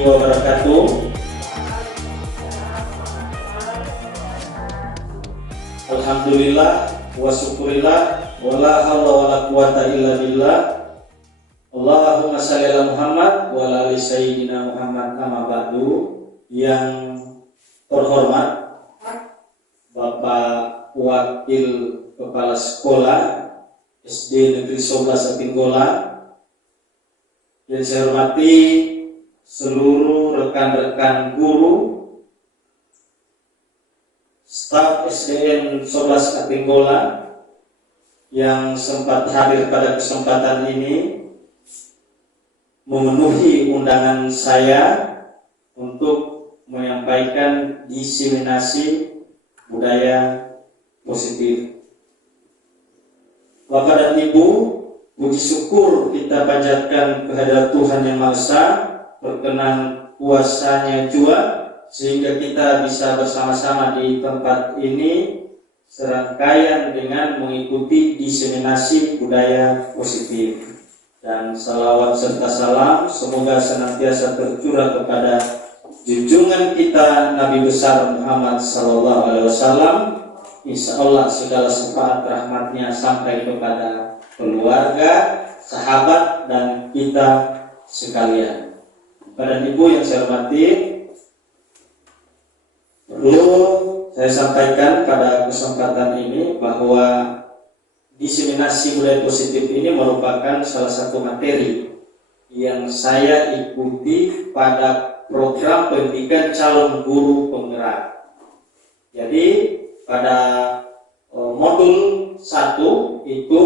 warahmatullahi wabarakatuh. Alhamdulillah wa syukurillah wa la haula wa la quwata illa billah. Allahumma shalli ala Muhammad wa ala ali sayyidina Muhammad amma ba'du. Yang terhormat Bapak Wakil Kepala Sekolah SD Negeri 11 Atinggola, yang saya hormati seluruh rekan-rekan guru, staf SDN 11 Atinggola yang sempat hadir pada kesempatan ini, memenuhi undangan saya untuk menyampaikan diseminasi budaya positif. Bapak dan Ibu, puji syukur kita panjatkan kehadirat Tuhan Yang Maha Esa, berkenan kuasa-Nya jua, sehingga kita bisa bersama-sama di tempat ini serangkaian dengan mengikuti diseminasi budaya positif. Dan salawat serta salam semoga senantiasa tercurah kepada junjungan kita Nabi besar Muhammad sallallahu alaihi wasallam. Insya Allah segala syafaat rahmatnya sampai kepada keluarga, sahabat, dan kita sekalian. Bapak dan Ibu yang saya hormati, perlu saya sampaikan pada kesempatan ini bahwa diseminasi budaya positif ini merupakan salah satu materi yang saya ikuti pada program pendidikan calon guru penggerak. Jadi pada modul 1 itu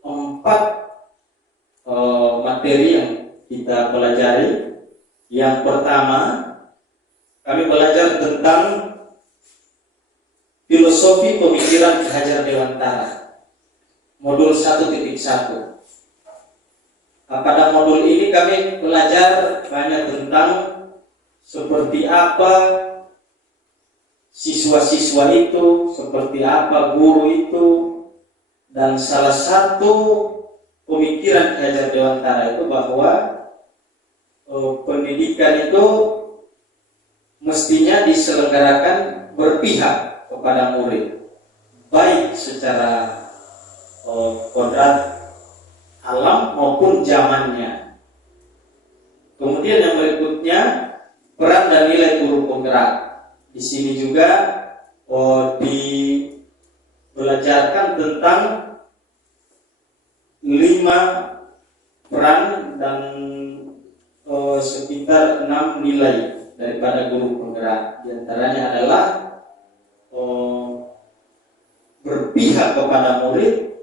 4 materi yang kita pelajari. Yang pertama, kami belajar tentang filosofi pemikiran Ki Hajar Dewantara, modul 1.1. Pada modul ini kami belajar banyak tentang seperti apa siswa-siswa itu, seperti apa guru itu, dan salah satu pemikiran Ki Hajar Dewantara itu bahwa pendidikan itu mestinya diselenggarakan berpihak kepada murid, baik secara kodrat alam maupun zamannya. Kemudian yang berikutnya, peran dan nilai guru penggerak. Di sini juga dibelajarkan tentang 5 peran dan sekitar 6 nilai daripada guru penggerak. Di antaranya adalah berpihak kepada murid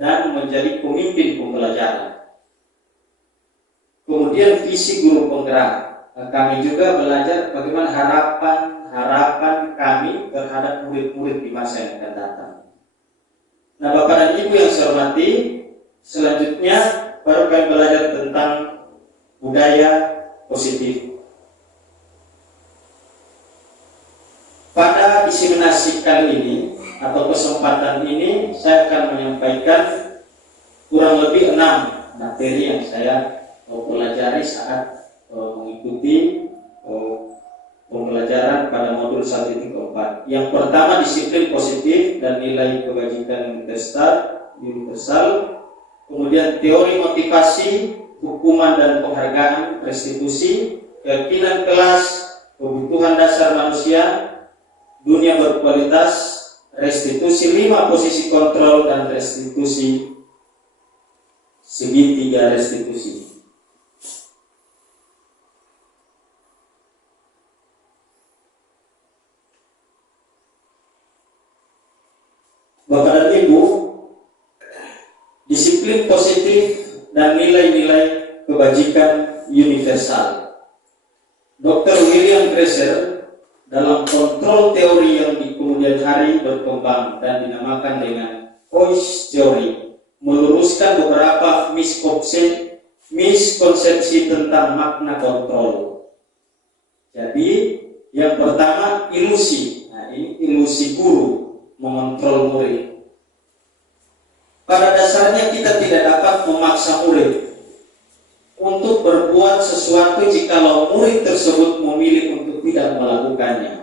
dan menjadi pemimpin pembelajaran. Kemudian visi guru penggerak. Kami juga belajar bagaimana harapan kami terhadap murid-murid di masa yang akan datang. Nah, Bapak dan Ibu yang saya hormati, selanjutnya baru kami belajar tentang budaya positif. Pada diseminasi kali ini atau kesempatan ini, saya akan menyampaikan kurang lebih 6 materi yang saya pelajari saat mengikuti pembelajaran pada modul 1.4. Yang pertama, disiplin positif dan nilai kebajikan universal. Kemudian teori motivasi, hukuman dan penghargaan, restitusi, keyakinan kelas, kebutuhan dasar manusia, dunia berkualitas, restitusi 5 posisi kontrol, dan restitusi segitiga restitusi. Bapak dan Ibu, disiplin positif dan nilai-nilai kebajikan universal. Dr. William Glasser dalam kontrol teori yang di kemudian hari berkembang dan dinamakan dengan Coase Theory, meluruskan beberapa miskonsepsi tentang makna kontrol. Jadi yang pertama, ilusi. Nah, ini ilusi guru mengontrol murid. Pada dasarnya kita tidak dapat memaksa murid. untuk berbuat sesuatu jikalau murid tersebut memilih untuk tidak melakukannya.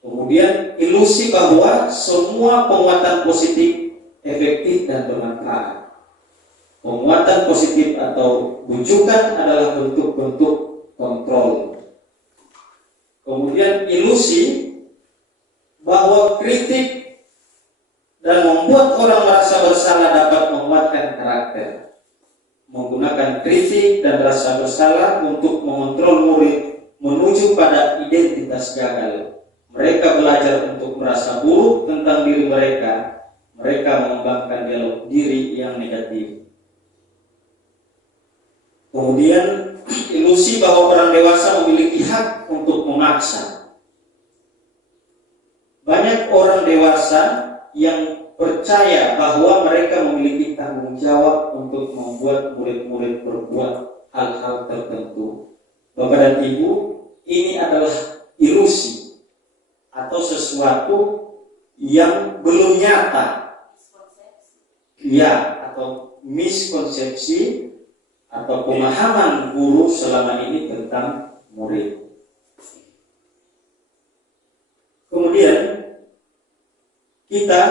Kemudian ilusi bahwa semua penguatan positif efektif dan bermanfaat. Penguatan positif atau bujukan adalah bentuk-bentuk kontrol. Kemudian ilusi bahwa kritik dan membuat orang merasa bersalah dapat menguatkan karakter. Menggunakan kritik dan rasa bersalah untuk mengontrol murid menuju pada identitas gagal. Mereka belajar untuk merasa buruk tentang diri mereka. Mereka mengembangkan dialog diri yang negatif. Kemudian ilusi bahwa orang dewasa memiliki hak untuk memaksa. Banyak orang dewasa yang percaya bahwa mereka memiliki tanggung jawab untuk membuat murid-murid berbuat hal-hal tertentu. Bapak dan Ibu, ini adalah ilusi atau sesuatu yang belum nyata, ya, atau miskonsepsi atau pemahaman guru selama ini tentang murid. Kemudian kita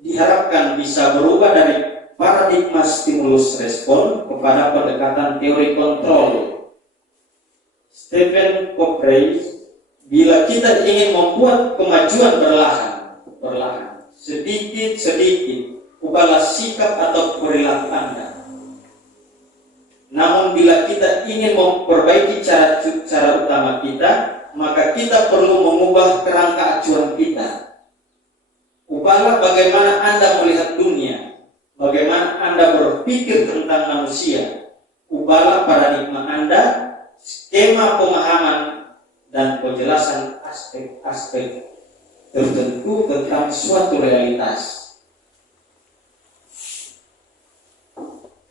diharapkan bisa berubah dari paradigma stimulus respon kepada pendekatan teori kontrol. Stephen Covey, bila kita ingin membuat kemajuan perlahan, sedikit-sedikit, ubahlah sikap atau perilaku Anda. Namun bila kita ingin memperbaiki cara utama kita, maka kita perlu mengubah kerangka acuan kita. Ubahlah bagaimana Anda melihat dunia, bagaimana Anda berpikir tentang manusia. Ubahlah paradigma Anda, skema pemahaman dan penjelasan aspek-aspek tertentu tentang suatu realitas.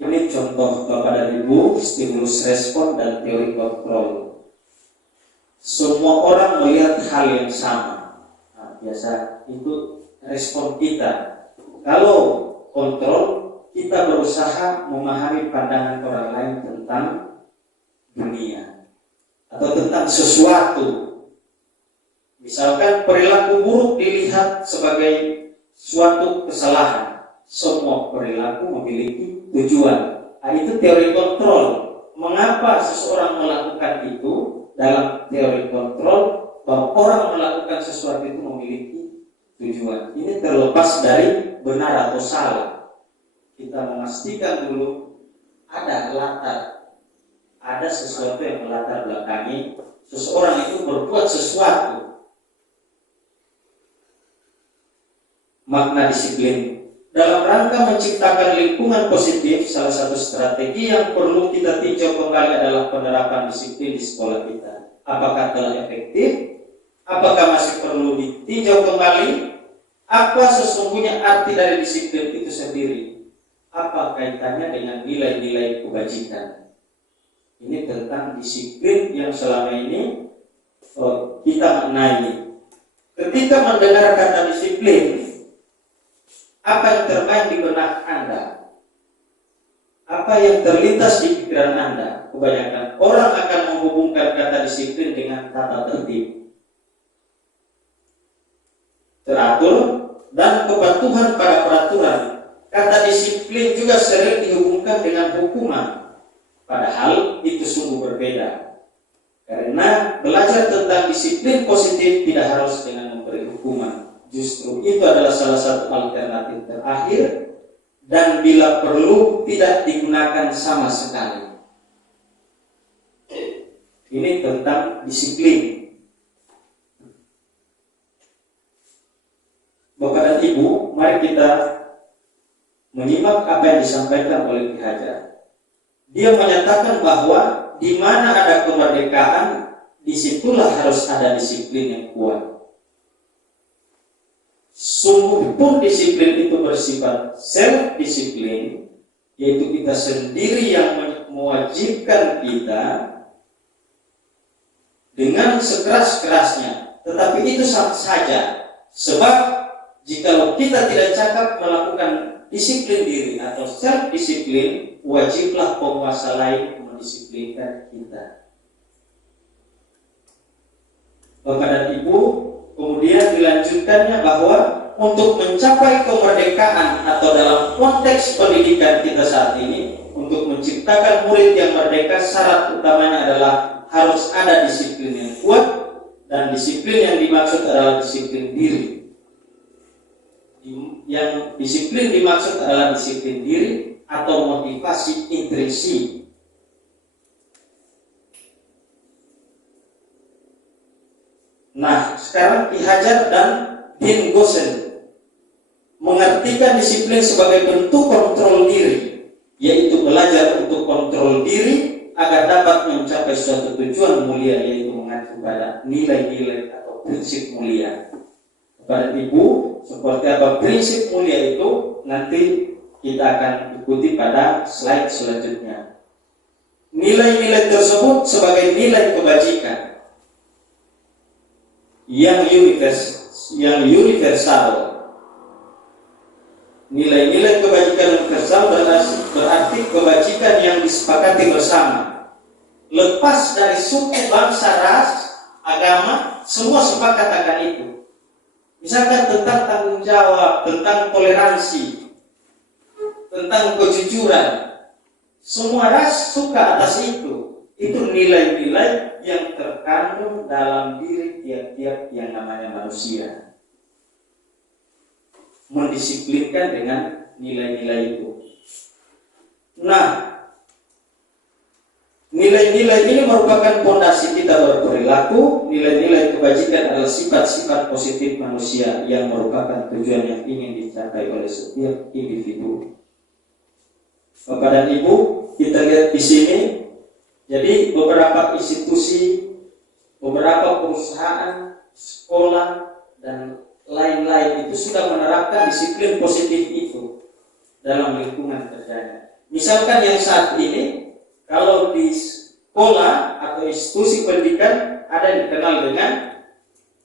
Ini contoh Bapak dan Ibu, stimulus respon dan teori kontrol. Semua orang melihat hal yang sama. Nah, biasa itu respon kita. Kalau kontrol, kita berusaha memahami pandangan orang lain tentang dunia atau tentang sesuatu. Misalkan perilaku buruk dilihat sebagai suatu kesalahan. Semua perilaku memiliki tujuan. Nah, itu teori kontrol. Mengapa seseorang melakukan itu? Dalam teori kontrol, bahwa orang melakukan sesuatu itu memiliki tujuan. Ini terlepas dari benar atau salah. Kita memastikan dulu ada latar, ada sesuatu yang melatar belakangi seseorang itu berbuat sesuatu. Makna disiplin. Dalam rangka menciptakan lingkungan positif, salah satu strategi yang perlu kita tinjau kembali adalah penerapan disiplin di sekolah kita. Apakah telah efektif? Apakah masih perlu ditinjau kembali? Apa sesungguhnya arti dari disiplin itu sendiri? Apa kaitannya dengan nilai-nilai kebajikan? Ini tentang disiplin yang selama ini kita maknai. Ketika mendengar kata disiplin, apa yang terbayang di benak Anda? Apa yang terlintas di pikiran Anda? Kebanyakan orang akan menghubungkan kata disiplin dengan tata tertib, teratur, dan kepatuhan pada peraturan. Kata disiplin juga sering dihubungkan dengan hukuman, padahal itu sungguh berbeda. Karena belajar tentang disiplin positif tidak harus dengan memberi hukuman. Justru itu adalah salah satu alternatif terakhir, dan bila perlu tidak digunakan sama sekali. Ini tentang disiplin. Bapak dan Ibu, mari kita menyimak apa yang disampaikan oleh Ki Hajar. Dia menyatakan bahwa di mana ada kemerdekaan, disitulah harus ada disiplin yang kuat. Sungguh pun disiplin itu bersifat self-disiplin, yaitu kita sendiri yang mewajibkan kita dengan sekeras-kerasnya. Tetapi itu sama saja, sebab jikalau kita tidak cakap melakukan disiplin diri atau self disiplin, wajiblah penguasa lain mendisiplinkan kita. Bapak dan Ibu, kemudian dilanjutkannya bahwa untuk mencapai kemerdekaan atau dalam konteks pendidikan kita saat ini, untuk menciptakan murid yang merdeka, syarat utamanya adalah harus ada disiplin yang kuat, dan disiplin yang dimaksud adalah disiplin diri. Yang disiplin dimaksud adalah disiplin diri atau motivasi intrinsik. Nah, sekarang Ki Hajar dan Din Gosen mengartikan disiplin sebagai bentuk kontrol diri, yaitu belajar untuk kontrol diri agar dapat mencapai suatu tujuan mulia, yaitu mengacu pada nilai-nilai atau prinsip mulia. Kepada Ibu, seperti apa prinsip mulia itu nanti kita akan ikuti pada slide selanjutnya. Nilai-nilai tersebut sebagai nilai kebajikan yang universal. Nilai-nilai kebajikan universal berarti kebajikan yang disepakati bersama. Lepas dari suku, bangsa, ras, agama, semua sepakat akan itu. Misalkan tentang tanggung jawab, tentang toleransi, tentang kejujuran, semua ras suka atas itu. Itu nilai-nilai yang terkandung dalam diri tiap-tiap yang namanya manusia. Mendisiplinkan dengan nilai-nilai itu. Nah, nilai-nilai ini merupakan fondasi kita berperilaku. Nilai-nilai kebajikan adalah sifat-sifat positif manusia yang merupakan tujuan yang ingin dicapai oleh setiap individu. Bapak dan Ibu, kita lihat di sini. Jadi beberapa institusi, beberapa perusahaan, sekolah, dan lain-lain itu sudah menerapkan disiplin positif itu dalam lingkungan kerjanya. Misalkan yang saat ini, kalau di sekolah atau institusi pendidikan ada yang dikenal dengan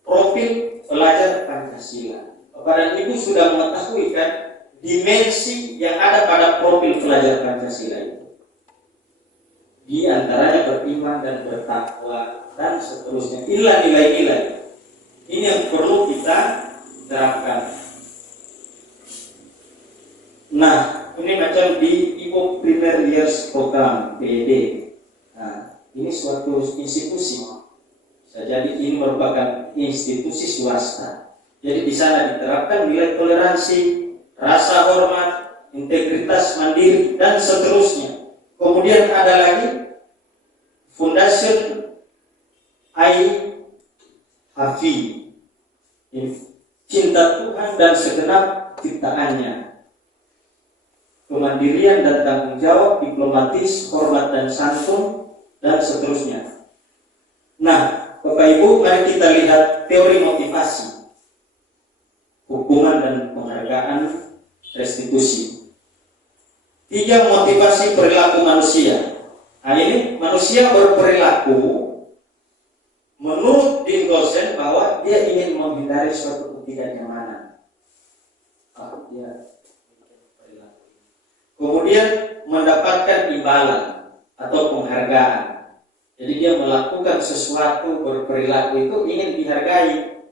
profil pelajar Pancasila. Bapak dan Ibu sudah mengetahui kan dimensi yang ada pada profil pelajar Pancasila itu. Di antaranya beriman dan bertakwa dan seterusnya. Inilah nilai-nilai. Ini yang perlu kita terapkan. Nah, ini macam di Ibu Premier Years Program (PED). Nah, ini suatu institusi. Bisa jadi ini merupakan institusi swasta. Jadi di sana diterapkan nilai toleransi, rasa hormat, integritas, mandiri, dan seterusnya. Kemudian ada lagi Foundation Hafi, cinta Tuhan dan segenap ciptaannya, kemandirian dan tanggung jawab, diplomatis, hormat dan santun, dan seterusnya. Nah, Bapak Ibu, mari kita lihat teori motivasi, hukuman dan penghargaan, restitusi. 3 motivasi perilaku manusia. Nah, ini manusia berperilaku menurut Din Gosen bahwa dia ingin menghindari suatu ketidaknyamanan. Kemudian mendapatkan imbalan atau penghargaan. Jadi dia melakukan sesuatu, berperilaku itu ingin dihargai.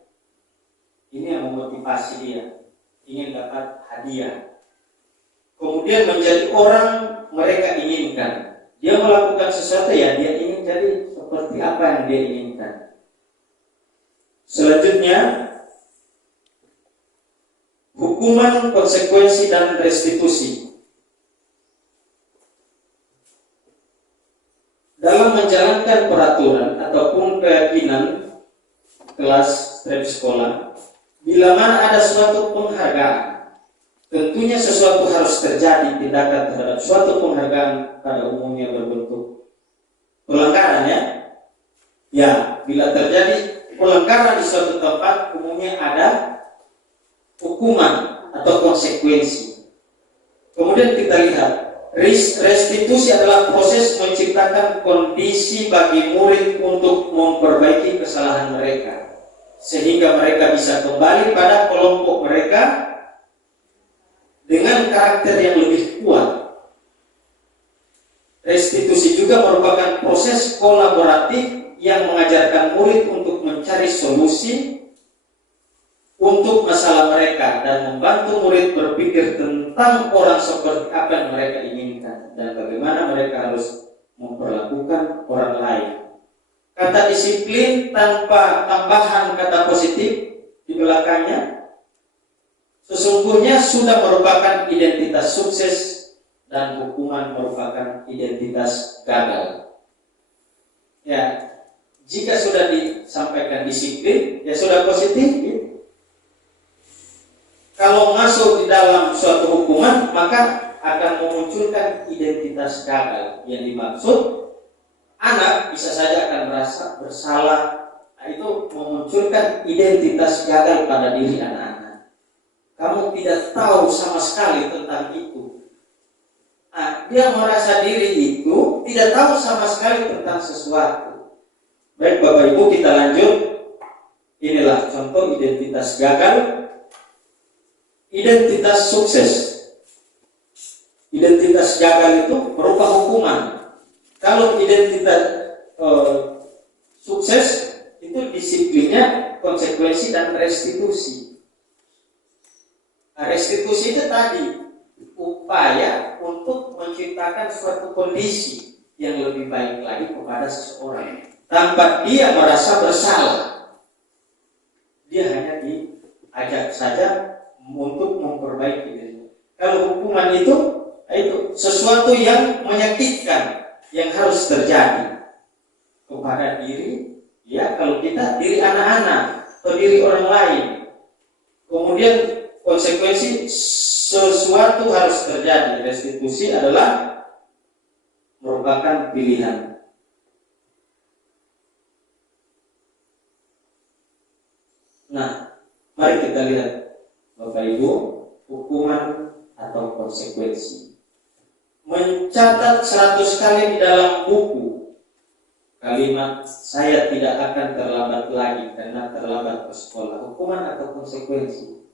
Ini yang memotivasi dia, ingin dapat hadiah. Kemudian menjadi orang mereka inginkan. Dia melakukan sesuatu ya, dia ingin jadi seperti apa yang dia inginkan. Selanjutnya, hukuman, konsekuensi, dan restitusi. Dalam menjalankan peraturan ataupun keyakinan kelas sekolah, bila mana ada suatu penghargaan, tentunya sesuatu harus terjadi tindakan terhadap suatu penghargaan pada umumnya berbentuk pelanggaran ya. Ya, bila terjadi pelanggaran di suatu tempat umumnya ada hukuman atau konsekuensi. Kemudian kita lihat restitusi adalah proses menciptakan kondisi bagi murid untuk memperbaiki kesalahan mereka sehingga mereka bisa kembali pada kelompok mereka dengan karakter yang lebih kuat. Restitusi juga merupakan proses kolaboratif yang mengajarkan murid untuk mencari solusi untuk masalah mereka dan membantu murid berpikir tentang orang seperti apa yang mereka inginkan dan bagaimana mereka harus memperlakukan orang lain. Kata disiplin tanpa tambahan kata positif di belakangnya sesungguhnya sudah merupakan identitas sukses dan hukuman merupakan identitas gagal. Ya, jika sudah disampaikan disiplin, ya sudah positif. Ya. Kalau masuk di dalam suatu hukuman, maka akan memunculkan identitas gagal. Yang dimaksud, anak bisa saja akan merasa bersalah. Nah, itu memunculkan identitas gagal pada diri anak-anak. Kamu tidak tahu sama sekali tentang itu. Nah, dia merasa diri itu tidak tahu sama sekali tentang sesuatu. Baik Bapak Ibu, kita lanjut. Inilah contoh identitas gagal. Identitas sukses. Identitas gagal itu berupa hukuman. Kalau identitas sukses itu disiplinnya konsekuensi dan restitusi. Nah, restitusi itu tadi upaya untuk menciptakan suatu kondisi yang lebih baik lagi kepada seseorang tanpa dia merasa bersalah. Dia hanya diajak saja untuk memperbaiki dirinya. Kalau hukuman itu sesuatu yang menyakitkan yang harus terjadi kepada diri, ya kalau kita diri anak-anak atau diri orang lain. Kemudian konsekuensi sesuatu harus terjadi. Restitusi adalah merupakan pilihan. Nah, mari kita lihat Bapak Ibu, hukuman atau konsekuensi. Mencatat 100 kali di dalam buku kalimat saya tidak akan terlambat lagi karena terlambat ke sekolah. Hukuman atau konsekuensi?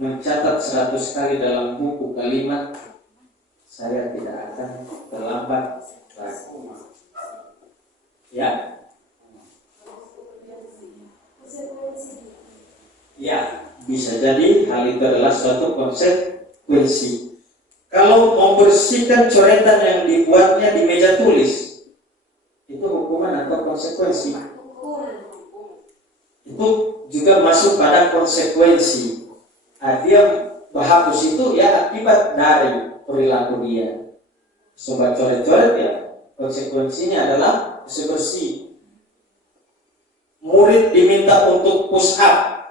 Mencatat 100 kali dalam buku kalimat saya tidak akan terlambat lagi. Ya. Ya, bisa jadi hal itu adalah suatu konsekuensi. Kalau membersihkan coretan yang dibuatnya di meja tulis, itu hukuman atau konsekuensi? Itu juga masuk pada konsekuensi. Nah, dia menghapus itu ya akibat dari perilaku dia. Sobat coret-coret ya, konsekuensinya adalah bersih. Murid diminta untuk push up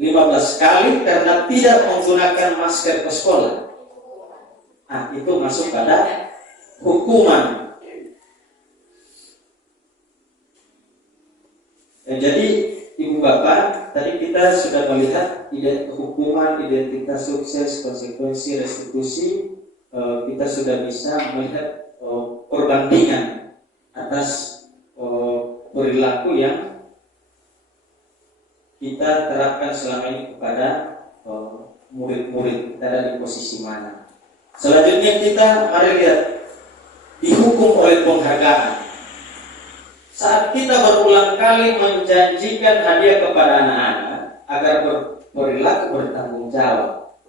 15 kali karena tidak menggunakan masker ke sekolah. Nah, itu masuk pada hukuman. Ya, jadi Ibu Bapak, tadi kita sudah melihat hukuman, identitas sukses, konsekuensi, restitusi. Kita sudah bisa melihat perbandingan atas perilaku yang kita terapkan selama ini kepada murid-murid. Kita ada di posisi mana. Selanjutnya kita mari lihat dihukum oleh penghargaan. Saat kita berulang kali menjanjikan hadiah kepada anak-anak agar berperilaku bertanggung jawab,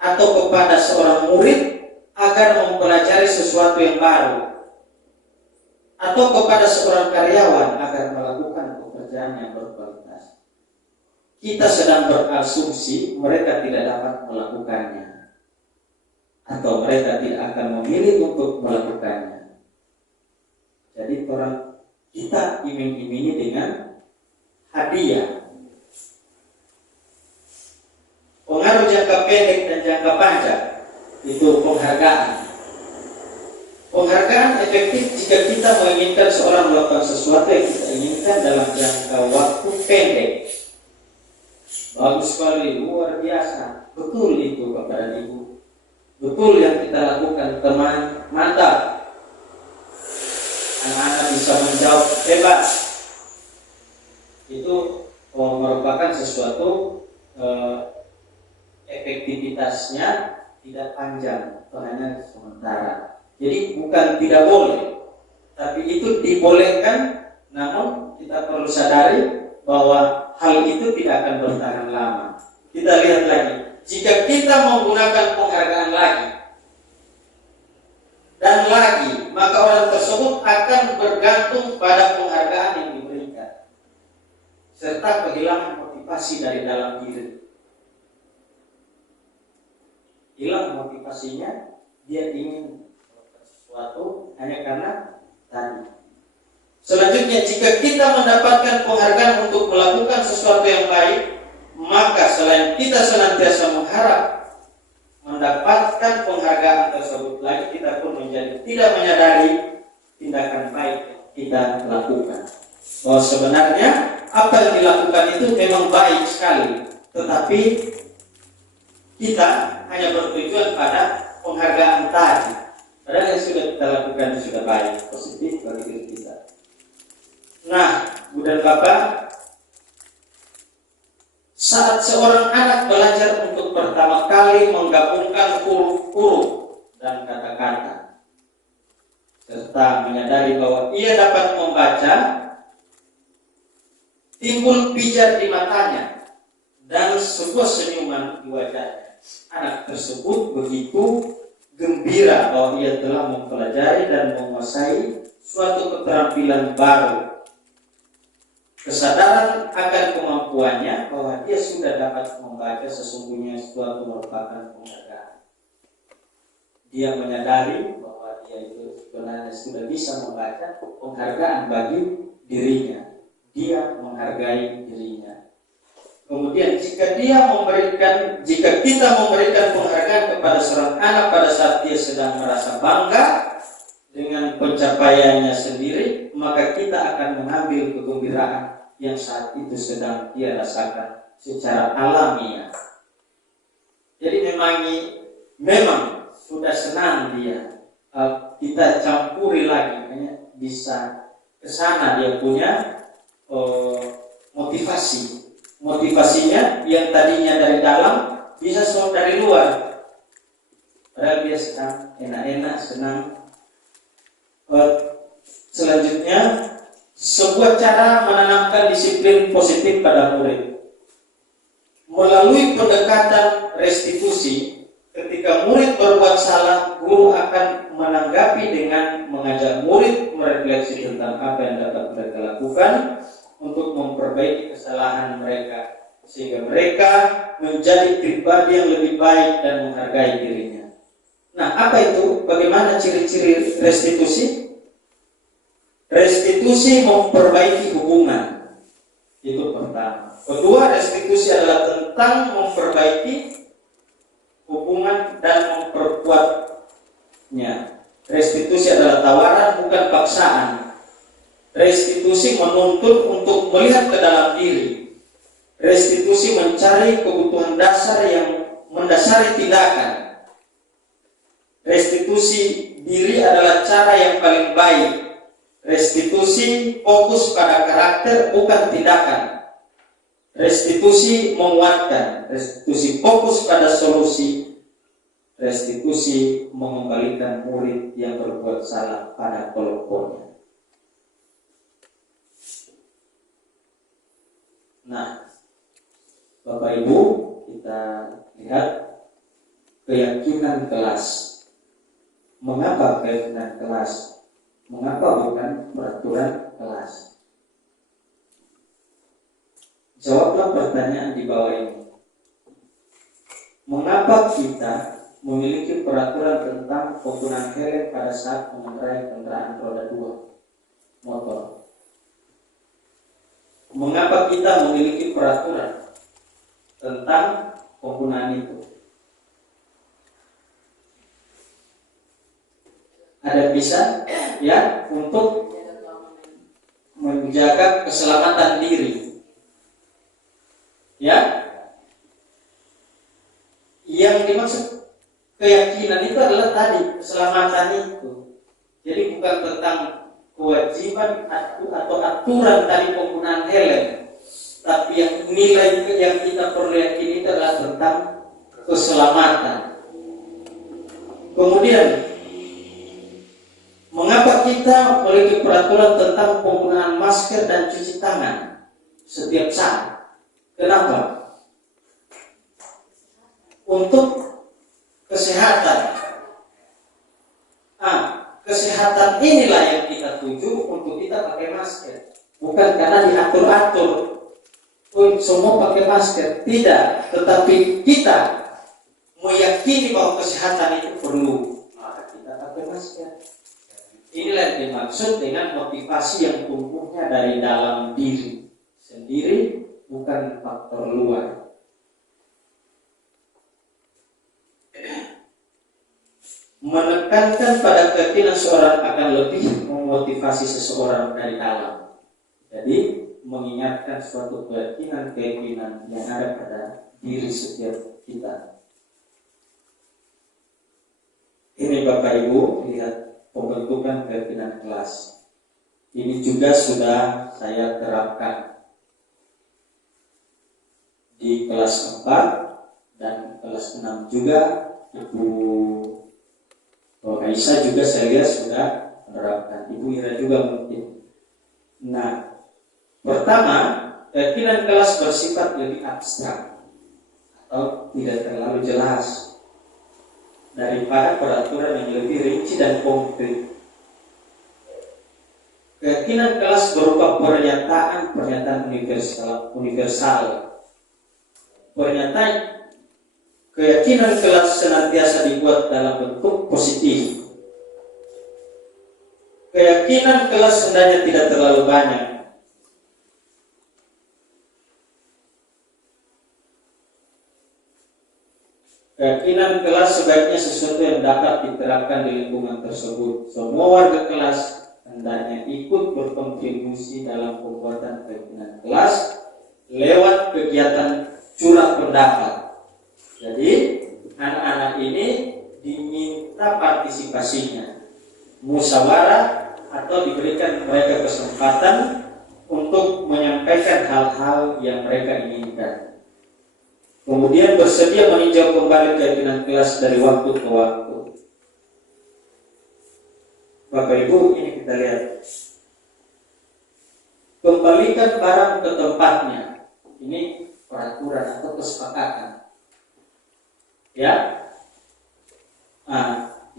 atau kepada seorang murid agar mempelajari sesuatu yang baru, atau kepada seorang karyawan agar melakukan pekerjaan yang berkualitas, kita sedang berasumsi mereka tidak dapat melakukannya atau mereka tidak akan memilih untuk melakukannya. Jadi orang kita iming-imingi dengan hadiah. Pengaruh jangka pendek dan jangka panjang itu penghargaan. Penghargaan efektif jika kita menginginkan seorang melakukan sesuatu yang kita inginkan dalam jangka waktu pendek. Bagus sekali, luar biasa. Betul itu Bapak dan Ibu. Betul yang kita lakukan, teman, mantap. Anak-anak bisa menjawab hebat. Itu merupakan merupakan sesuatu efektivitasnya tidak panjang, hanya sementara. Jadi bukan tidak boleh, tapi itu dibolehkan, namun kita perlu sadari bahwa hal itu tidak akan bertahan lama. Kita lihat lagi, jika kita menggunakan penghargaan lagi dan lagi, maka orang tersebut akan bergantung pada penghargaan yang diberikan, serta kehilangan motivasi dari dalam diri. Hilang motivasinya, dia ingin sesuatu hanya karena tadi. Selanjutnya, jika kita mendapatkan penghargaan untuk melakukan sesuatu yang baik, maka selain kita senantiasa mengharap mendapatkan penghargaan tersebut lagi, kita pun menjadi tidak menyadari tindakan baik yang kita lakukan. Bahwa sebenarnya apa yang dilakukan itu memang baik sekali, tetapi kita hanya bertujuan pada penghargaan tadi. Padahal yang sudah kita lakukan sudah baik, positif bagi diri kita. Nah, Bu dan Bapak, saat seorang anak belajar untuk pertama kali menggabungkan huruf-huruf dan kata-kata, serta menyadari bahwa ia dapat membaca, timbul pijar di matanya dan sebuah senyuman di wajahnya. Anak tersebut begitu gembira bahwa ia telah mempelajari dan menguasai suatu keterampilan baru. Kesadaran akan kemampuannya bahwa dia sudah dapat membaca sesungguhnya suatu merupakan penghargaan. Dia menyadari bahwa dia itu sebenarnya sudah bisa membaca, penghargaan bagi dirinya. Dia menghargai dirinya. Kemudian jika kita memberikan penghargaan kepada seorang anak pada saat dia sedang merasa bangga dengan pencapaiannya sendiri, maka kita akan mengambil kegembiraan yang saat itu sedang dia rasakan secara alamiah. Jadi memang sudah senang dia. Kita campuri lagi, bisa kesana dia punya motivasi. Motivasinya yang tadinya dari dalam bisa dari luar. Padahal dia senang, enak-enak, senang. Selanjutnya, sebuah cara menanamkan disiplin positif pada murid. Melalui pendekatan restitusi, ketika murid berbuat salah, guru akan menanggapi dengan mengajak murid merefleksi tentang apa yang dapat mereka lakukan untuk memperbaiki kesalahan mereka, sehingga mereka menjadi pribadi yang lebih baik dan menghargai dirinya. Nah, apa itu? Bagaimana ciri-ciri restitusi? Restitusi memperbaiki hubungan. Itu pertama. Kedua, restitusi adalah tentang memperbaiki hubungan dan memperkuatnya. Restitusi adalah tawaran, bukan paksaan. Restitusi menuntut untuk melihat ke dalam diri. Restitusi mencari kebutuhan dasar yang mendasari tindakan. Restitusi diri adalah cara yang paling baik. Restitusi fokus pada karakter, bukan tindakan. Restitusi menguatkan. Restitusi fokus pada solusi. Restitusi mengembalikan murid yang berbuat salah pada kelompoknya. Nah, Bapak Ibu, kita lihat keyakinan kelas. Mengapa keyakinan kelas? Mengapa bukan peraturan kelas? Jawablah pertanyaan di bawah ini. Mengapa kita memiliki peraturan tentang penggunaan helm pada saat mengendarai kendaraan roda 2 motor? Mengapa kita memiliki peraturan tentang penggunaan itu? Ada bisa ya untuk menjaga keselamatan diri. Ya. Yang dimaksud keyakinan itu adalah tadi keselamatan itu. Jadi bukan tentang kewajiban atau aturan tadi penggunaan helm. tapi yang nilai yang kita perlu yakini itu adalah tentang keselamatan. Kemudian, mengapa kita memiliki peraturan tentang penggunaan masker dan cuci tangan setiap saat? Kenapa? Untuk kesehatan. Kesehatan inilah yang kita tuju untuk kita pakai masker. Bukan karena diatur-atur, semua pakai masker. Tidak, tetapi kita meyakini bahwa kesehatan itu perlu, maka kita pakai masker. Inilah yang dimaksud dengan motivasi yang tumbuhnya dari dalam diri sendiri, bukan faktor luar. Menekankan pada keyakinan seorang akan lebih memotivasi seseorang dari dalam. Jadi mengingatkan suatu keyakinan yang ada pada diri setiap kita. Ini Bapak Ibu, lihat pembentukan keyakinan kelas. Ini juga sudah saya terapkan di kelas 4 dan kelas 6 juga. Ibu Raisa juga saya lihat sudah menerapkan, Ibu Ira juga mungkin. Nah, pertama, keyakinan kelas bersifat lebih abstrak atau tidak terlalu jelas daripada peraturan yang lebih rinci dan konkret. Keyakinan kelas berupa pernyataan universal. Keyakinan kelas senantiasa dibuat dalam bentuk positif. Keyakinan kelas sebenarnya tidak terlalu banyak. Keyakinan kelas sebaiknya sesuatu yang dapat diterapkan di lingkungan tersebut. Semua warga kelas hendaknya ikut berkontribusi dalam pembuatan keyakinan kelas lewat kegiatan curah pendapat. Jadi anak-anak ini diminta partisipasinya, musyawarah, atau diberikan mereka kesempatan untuk menyampaikan hal-hal yang mereka inginkan. Kemudian bersedia meninjau kembali keyakinan kelas dari waktu ke waktu. Bapak Ibu, ini kita lihat. Kembalikan barang ke tempatnya. Ini peraturan atau kesepakatan. Ya,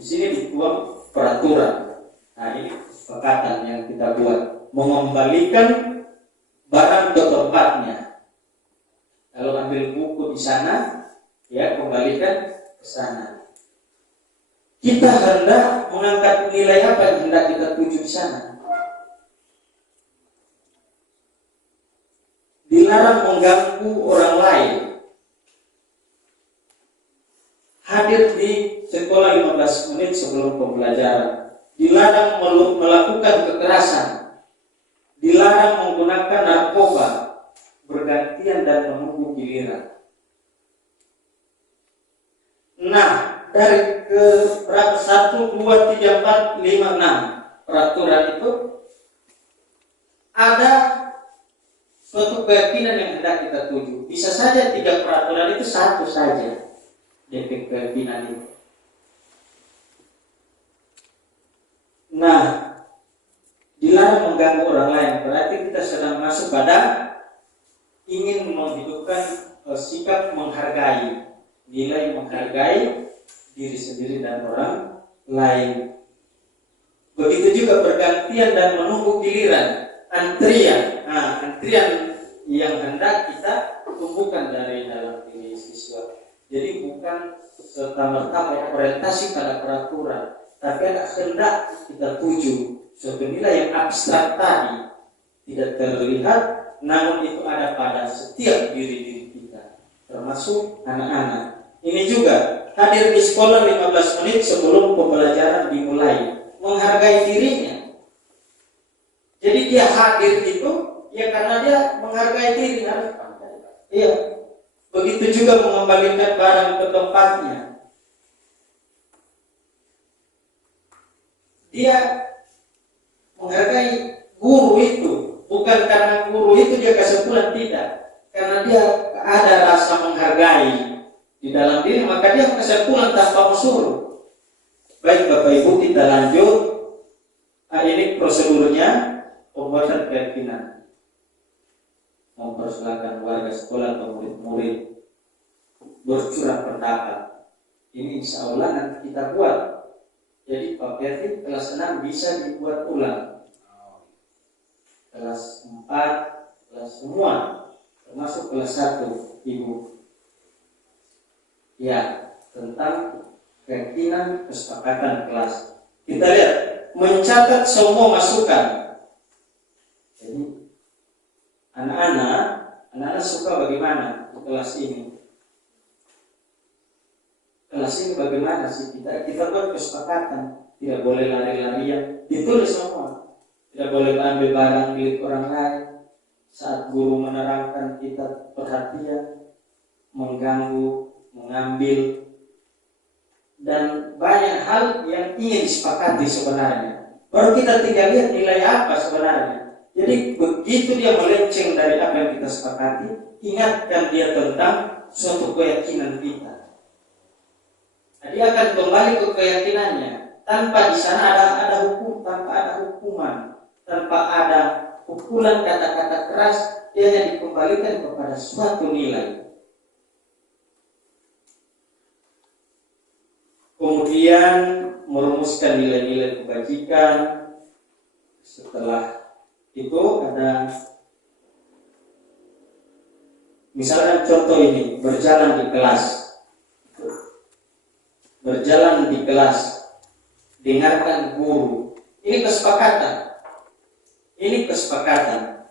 di sini dibuat peraturan. Nah, ini kesepakatan yang kita buat, mengembalikan barang ke tempatnya. Kalau ambil buku di sana, ya kembalikan ke sana. Kita hendak mengangkat nilai apa yang hendak kita tuju di sana. Dilarang mengganggu orang lain. Hadir di sekolah 15 menit sebelum pembelajaran. Dilarang melakukan kekerasan. Dilarang menggunakan narkoba bergantian dan menunggu giliran. Nah, dari ke 1, 2, 3, 4, 5, 6 peraturan itu ada suatu keyakinan yang hendak kita tuju. Bisa saja 3 peraturan itu satu saja. Defek keyakinan itu. Nah, dilarang mengganggu orang lain berarti kita sedang masuk pada ingin menghidupkan sikap menghargai, nilai menghargai diri sendiri dan orang lain. Begitu juga bergantian dan menunggu giliran, antrian. Nah, antrian yang hendak kita tumbuhkan dari dalam diri siswa. Jadi bukan serta-merta orientasi pada peraturan, tapi ada hendak kita tuju suatu nilai yang abstrak tadi tidak terlihat, namun itu ada pada setiap diri kita, termasuk anak-anak. Ini juga hadir di sekolah 15 menit sebelum pembelajaran dimulai, menghargai dirinya. Jadi dia hadir itu ya karena dia menghargai diri, harus iya. Begitu juga mengembalikan barang ke tempatnya. Dia menghargai guru itu, bukan bukan karena guru itu dia kasih pulang, tidak. Karena dia ada rasa menghargai di dalam diri, maka dia kasih pulang tanpa usul. Baik Bapak Ibu, kita lanjut. Ini prosedurnya pembuatan keyakinan. Mempersilahkan warga sekolah atau murid-murid bercurah pendapat. Ini insya Allah nanti kita buat. Jadi Pak Ferdi kelas 6 bisa dibuat ulang. Kelas 4, kelas semua, termasuk kelas 1, Ibu. Ya, tentang keyakinan kesepakatan kelas. Kita lihat, mencatat semua masukan. Jadi, anak-anak suka bagaimana di kelas ini? Kelas ini bagaimana sih? Kita buat kesepakatan, tidak boleh lari-larian, ditulis semua. Tidak boleh ambil barang milik orang lain. Saat guru menerangkan kita perhatian, mengganggu, mengambil, dan banyak hal yang ingin disepakati sebenarnya. Baru kita tinggal lihat nilai apa sebenarnya. Jadi begitu dia melenceng dari apa yang kita sepakati, ingatkan dia tentang suatu keyakinan kita. Dia akan kembali ke keyakinannya tanpa di sana ada hukum, tanpa ada hukuman, tanpa ada pukulan kata-kata keras, dia hanya dikembalikan kepada suatu nilai. Kemudian merumuskan nilai-nilai kebajikan. Setelah itu ada misalnya contoh ini, berjalan di kelas. Berjalan di kelas, dengarkan guru. Ini kesepakatan. Ini kesepakatan.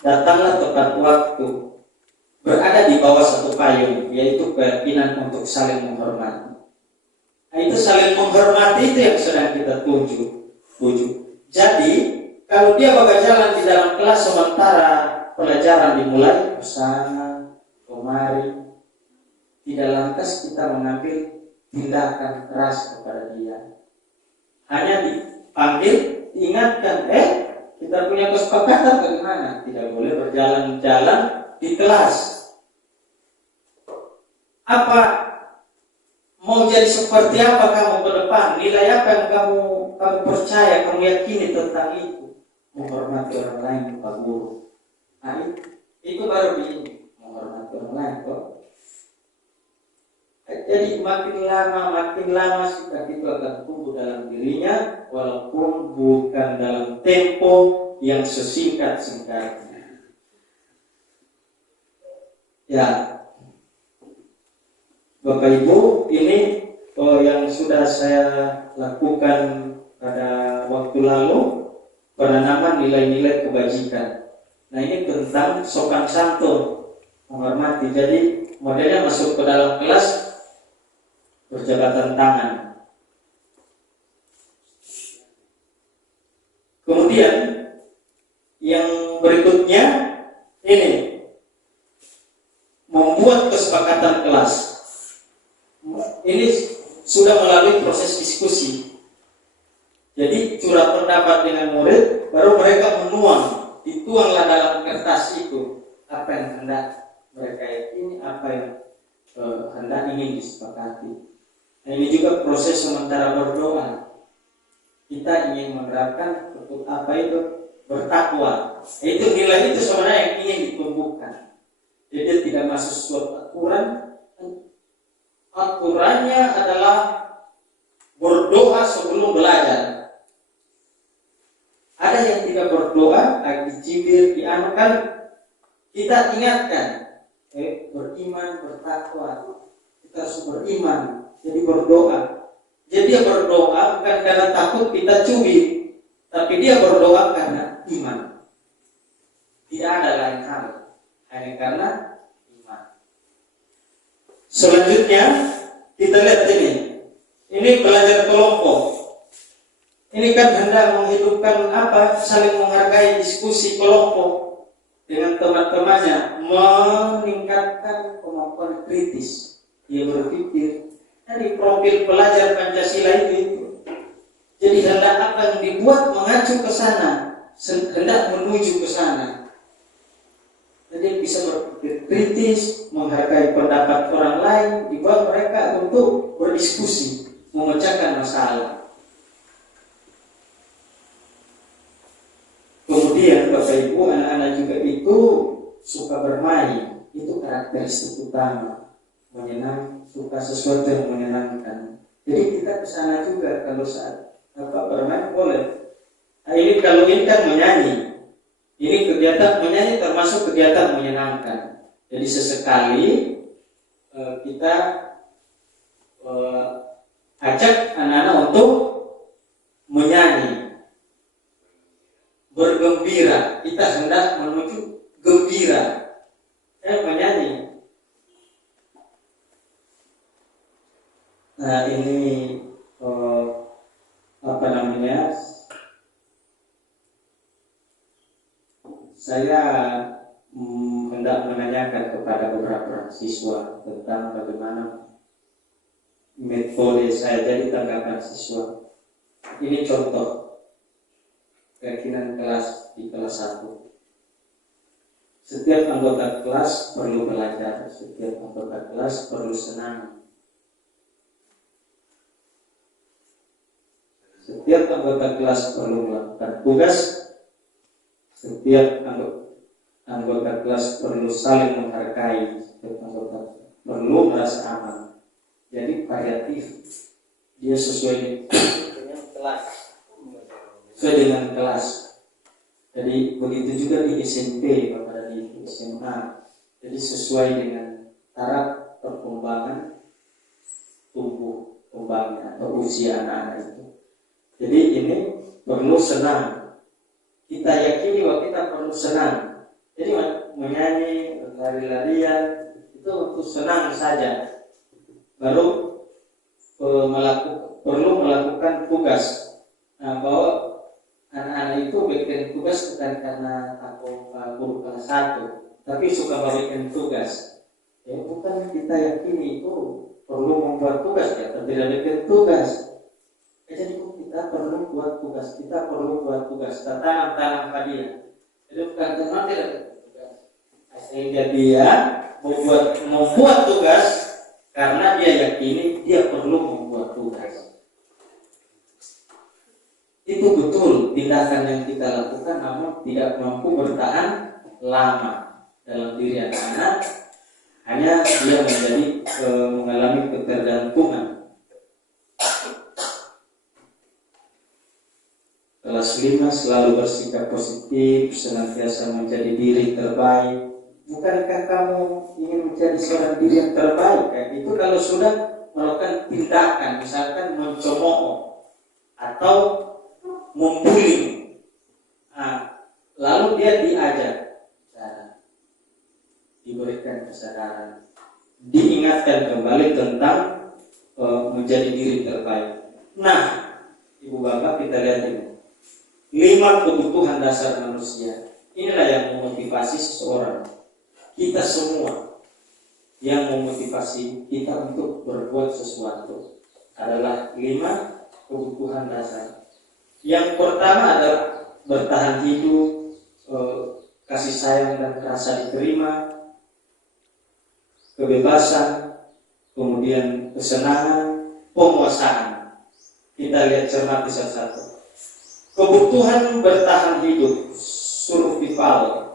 Datanglah tepat waktu. Berada di bawah satu payung, yaitu keyakinan untuk saling menghormati. Nah, itu saling menghormati itu yang sedang kita tuju. Jadi, kalau dia berjalan di dalam kelas sementara pelajaran dimulai, bersama, kemari, tidak lantas kita mengambil tindakan keras kepada dia. Hanya dipanggil, diingatkan, kita punya kesepakatan bagaimana? Tidak boleh berjalan-jalan di kelas. Apa mau jadi seperti apa kamu ke depan? Nilai apa yang kamu percaya, kamu yakini tentang itu? Menghormati orang lain, Pak Guru. Nah, itu baru menghormati orang lain kok. Jadi makin lama sikap itu akan tumbuh dalam dirinya, walaupun bukan dalam tempo yang sesingkat-singkatnya. Ya, Bapak Ibu, ini yang sudah saya lakukan pada waktu lalu, penanaman nilai-nilai kebajikan. Nah, ini tentang sopan santun, menghormati. Jadi modelnya masuk ke dalam kelas, berjabatan tangan. Kemudian yang berikutnya ini membuat kesepakatan kelas. Ini sudah melalui proses diskusi. Jadi curah pendapat dengan murid, baru mereka menuang, dituanglah dalam kertas itu apa yang hendak mereka yakini, apa yang hendak ingin disepakati. Nah, ini juga proses sementara berdoa. Kita ingin menerapkan apa itu? Bertakwa. Itu nilai itu sebenarnya yang ingin ditumbuhkan. Jadi tidak masuk suatu aturan. Aturannya adalah berdoa sebelum belajar. Ada yang tidak berdoa, dicibir, dianukan. Kita ingatkan, beriman, bertakwa. Kita harus beriman. Jadi berdoa. Jadi dia berdoa bukan karena takut kita cubit, tapi dia berdoa karena iman. Tidak ada lain hal, hanya karena iman. Selanjutnya kita lihat ini. Ini belajar kelompok. Ini kan hendak menghidupkan saling menghargai diskusi kelompok dengan teman-temannya, meningkatkan kemampuan kritis. Dia berpikir. Dari profil pelajar Pancasila itu. Jadi hendak apa yang dibuat mengacu ke sana hendak menuju ke sana. Jadi bisa berpikir kritis, menghargai pendapat orang lain, dibawa mereka untuk berdiskusi, memecahkan masalah. Kemudian Bapak Ibu, anak-anak juga itu suka bermain, itu karakteristik utama, suka sesuatu yang menyenangkan. Jadi kita ke sana juga kalau saat bermain boleh. Nah, ini kalau ini kan menyanyi. Ini kegiatan menyanyi termasuk kegiatan menyenangkan. Jadi sesekali kita ajak anak-anak untuk menyanyi, bergembira. Kita hendak menuju gembira. Menyanyi. Nah ini saya hendak menanyakan kepada beberapa siswa tentang bagaimana metode saya jadi tanggapan siswa. Ini contoh keyakinan kelas di kelas 1. Setiap anggota kelas perlu belajar, setiap anggota kelas perlu senang. Setiap anggota kelas perlu melakukan tugas. Setiap anggota kelas perlu saling menghargai. Setiap anggota perlu merasa aman. Jadi variatif. Dia sesuai dengan kelas. Sesuai dengan kelas. Jadi begitu juga di SMP pada di SMA. Jadi sesuai dengan taraf perkembangan tubuh kembangnya atau usia anak-anak itu. Jadi ini perlu senang. Kita yakini bahwa kita perlu senang. Jadi menyanyi, berlari-larian itu untuk senang saja. Baru perlu melakukan tugas. Nah, bahwa anak-anak itu bikin tugas bukan karena takut guru kelas 1, tapi suka bikin tugas. Ya, bukan kita yakini itu perlu membuat tugas ya, tapi tidak bikin tugas. Jadi kita perlu buat tugas, kita tanam padian. Jadi bukan karena tidak tugas. Sehingga dia membuat tugas karena dia yakini dia perlu membuat tugas. Itu betul tindakan yang kita lakukan, namun tidak mampu bertahan lama dalam diri anak-anak. Hanya dia mengalami ketergantungan. Kelas 5 selalu bersikap positif, senantiasa menjadi diri terbaik. Bukankah kamu ingin menjadi seorang diri yang terbaik? Itu kalau sudah melakukan tindakan, misalkan mencemooh atau membuli, lalu dia diajak, diberikan kesadaran, diingatkan kembali tentang menjadi diri terbaik. Nah, Ibu Bapak, kita lihat ini. 5 kebutuhan dasar manusia. Inilah yang memotivasi seseorang. Kita semua yang memotivasi kita untuk berbuat sesuatu adalah 5 kebutuhan dasar. Yang pertama adalah bertahan hidup, kasih sayang dan rasa diterima, kebebasan, kemudian kesenangan, penguasaan. Kita lihat cermati satu-satu. Kebutuhan bertahan hidup, survival,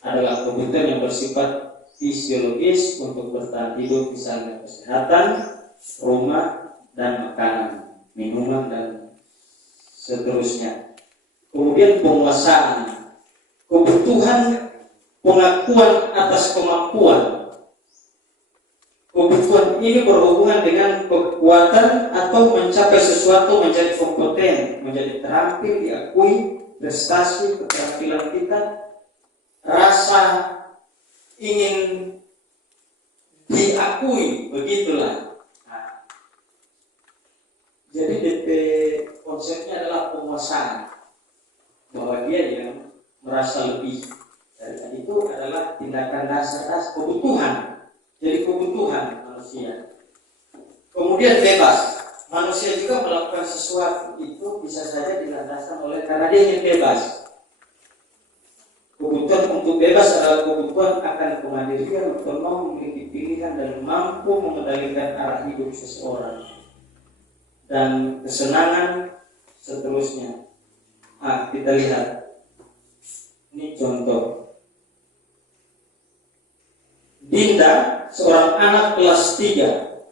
adalah kebutuhan yang bersifat fisiologis untuk bertahan hidup, misalnya kesehatan, rumah, dan makanan, minuman, dan seterusnya. Kemudian penguasaan, kebutuhan pengakuan atas kemampuan. Kebutuhan ini berhubungan dengan kekuatan atau mencapai sesuatu, menjadi kompeten, menjadi terampil, diakui, prestasi, keterampilan kita, rasa ingin diakui, begitulah. Nah, jadi DP konsepnya adalah penguasaan, bahwa dia yang merasa lebih. Dan itu adalah tindakan dasar kebutuhan. Jadi kebutuhan manusia. Kemudian bebas. Manusia juga melakukan sesuatu itu bisa saja dilandaskan oleh karena dia ingin bebas. Hidup bebas adalah kebutuhan akan kemandirian, otonom, memiliki pilihan dan mampu mengendalikan arah hidup seseorang dan kesenangan seterusnya. Kita lihat. Ini contoh. Dinda, seorang anak kelas 3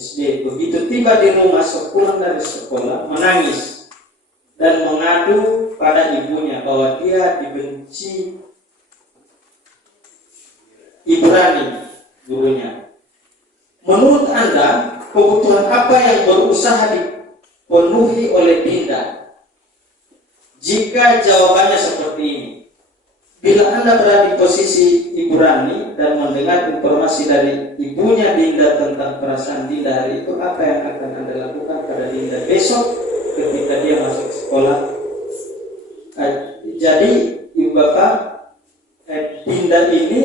SD, begitu tiba di rumah sepulang dari sekolah, menangis dan mengadu pada ibunya bahwa dia dibenci Ibrani, gurunya. Menurut Anda, kebutuhan apa yang berusaha dipenuhi oleh Dinda? Jika jawabannya seperti ini, bila Anda berada di posisi Ibrani dan mendengar informasi dari ibunya Dinda tentang perasaan Dinda hari itu, apa yang akan Anda lakukan pada Dinda besok ketika dia masuk sekolah? Jadi ibu bapak, Dinda ini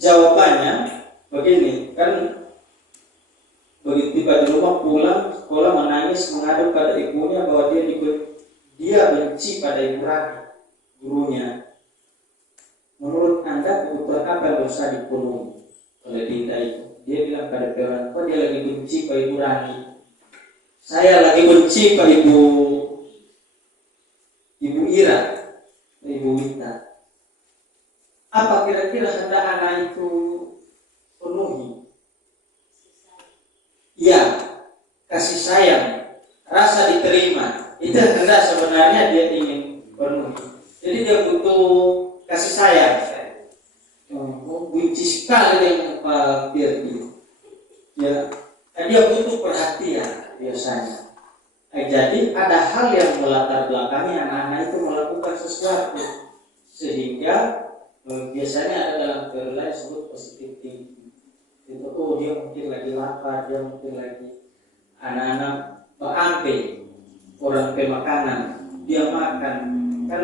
jawabannya begini, kan begitu tiba di rumah pulang sekolah menangis mengadu pada ibunya bahwa dia benci pada Ibrani, gurunya. Menurut Anda kebutuhan apa yang bisa dipenuhi oleh Dinda itu? Dia bilang pada orang tua, dia lagi benci pada Ibrani. Saya lagi benci pada Ibu Ira, Ibu Wita. Apa kira-kira hendak anak itu penuhi? Ya, kasih sayang, rasa diterima. Itu hendak sebenarnya dia ingin penuhi. Jadi dia butuh kasih sayang. Benci sekali dengan Pak Birdi. Ya, dia butuh perhatian biasanya. Jadi ada hal yang melatar belakangi anak-anak itu melakukan sesuatu sehingga biasanya ada dalam teori disebut positive thinking. Itu dia mungkin lagi lapar, dia mungkin lagi anak-anak berampe, orang pemakanan, dia makan. Kan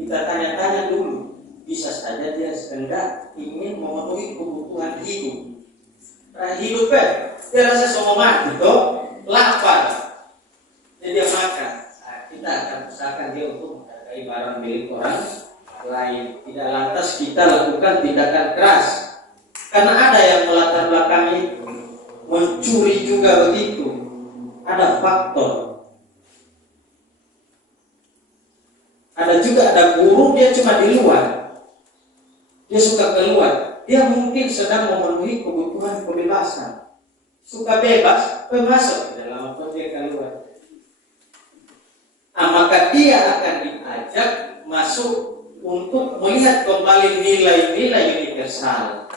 kita tanya-tanya dulu, bisa saja dia hendak ingin memenuhi kebutuhan hidup. Hidup dia rasa semua mati toh, lapar. Jadi dia makan. Kita akan usahakan dia untuk menghargai barang milik orang lain. Tidak lantas kita lakukan tindakan keras. Karena ada yang melatar belakangnya itu. Mencuri juga begitu. Ada faktor. Ada juga ada guru dia cuma di luar. Dia suka keluar. Dia mungkin sedang memenuhi kebutuhan kebebasan. Suka bebas, masuk ke dalam atau dia keluar. Maka dia akan diajak masuk untuk melihat kembali nilai-nilai universal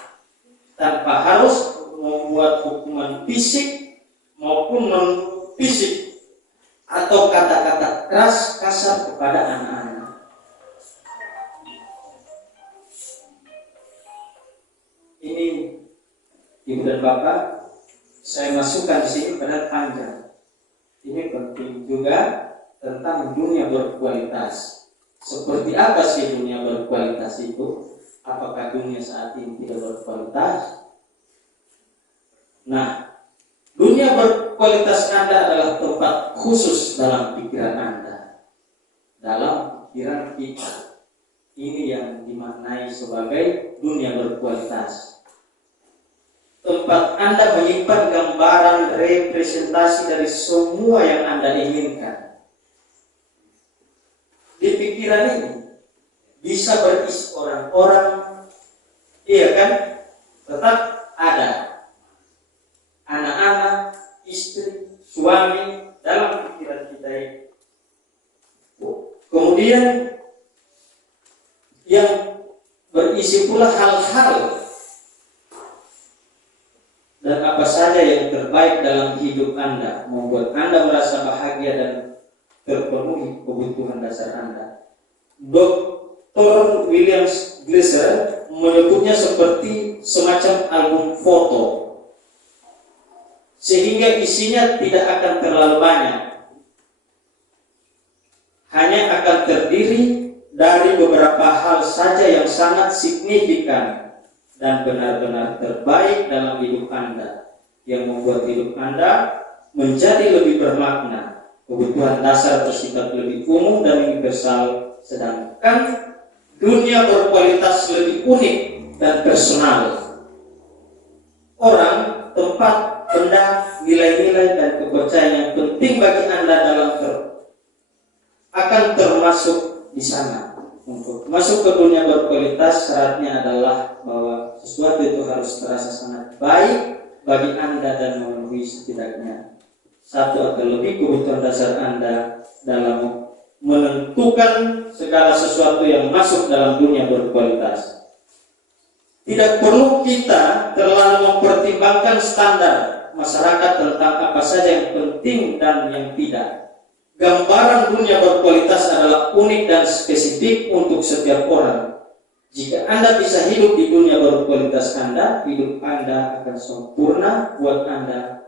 tanpa harus membuat hukuman fisik maupun non fisik atau kata-kata keras kasar kepada anak-anak. Ini Ibu dan Bapak, saya masukkan di sini pada panjang. Ini penting juga tentang dunia berkualitas. Seperti apa sih dunia berkualitas itu? Apakah dunia saat ini tidak berkualitas? Nah, dunia berkualitas Anda adalah tempat khusus dalam pikiran Anda, dalam pikiran kita. Ini yang dimaknai sebagai dunia berkualitas. Tempat Anda menyimpan gambaran representasi dari semua yang Anda inginkan. Di pikiran ini bisa berisi orang-orang, iya kan? Tetap ada anak-anak, istri, suami dalam pikiran kita ini. Kemudian yang berisi pula hal-hal dan apa saja yang terbaik dalam hidup Anda, membuat Anda merasa bahagia dan terpenuhi kebutuhan dasar Anda. Dr. William Glasser menyebutnya seperti semacam album foto, sehingga isinya tidak akan terlalu banyak, hanya akan terdiri dari beberapa hal saja yang sangat signifikan dan benar-benar terbaik dalam hidup Anda, yang membuat hidup Anda menjadi lebih bermakna. kebutuhan dasar bersifat lebih umum dan universal, sedangkan dunia berkualitas lebih unik dan personal. Orang, tempat, benda, nilai-nilai dan kepercayaan yang penting bagi Anda akan termasuk di sana. Untuk masuk ke dunia berkualitas, syaratnya adalah bahwa sesuatu itu harus terasa sangat baik bagi Anda dan memenuhi setidaknya satu atau lebih kebutuhan dasar Anda dalam menentukan segala sesuatu yang masuk dalam dunia berkualitas. Tidak perlu kita terlalu mempertimbangkan standar masyarakat tentang apa saja yang penting dan yang tidak. Gambaran dunia berkualitas adalah unik dan spesifik untuk setiap orang. Jika Anda bisa hidup di dunia berkualitas Anda, hidup Anda akan sempurna buat Anda.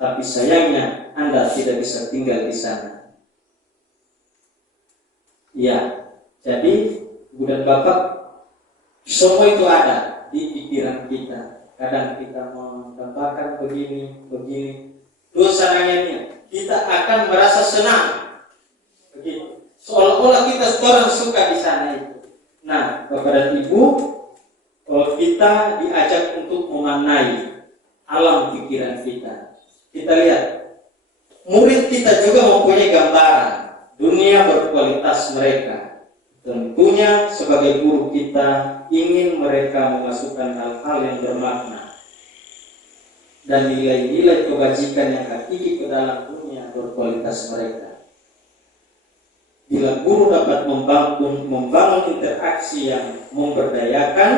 Tapi sayangnya Anda tidak bisa tinggal di sana. Ya, jadi Ibu dan Bapak, semua itu ada di pikiran kita. Kadang kita menggambarkan begini, terus sananya kita akan merasa senang. Begitu. Seolah-olah kita orang suka di sana itu. Nah, Bapak dan Ibu, kalau kita diajak untuk memaknai alam pikiran kita, kita lihat murid kita juga mempunyai gambaran dunia berkualitas mereka. Tentunya sebagai guru kita ingin mereka memasukkan hal-hal yang bermakna dan nilai-nilai kebajikan yang hakiki ke dalam dunia berkualitas mereka. Bila guru dapat membangun interaksi yang memberdayakan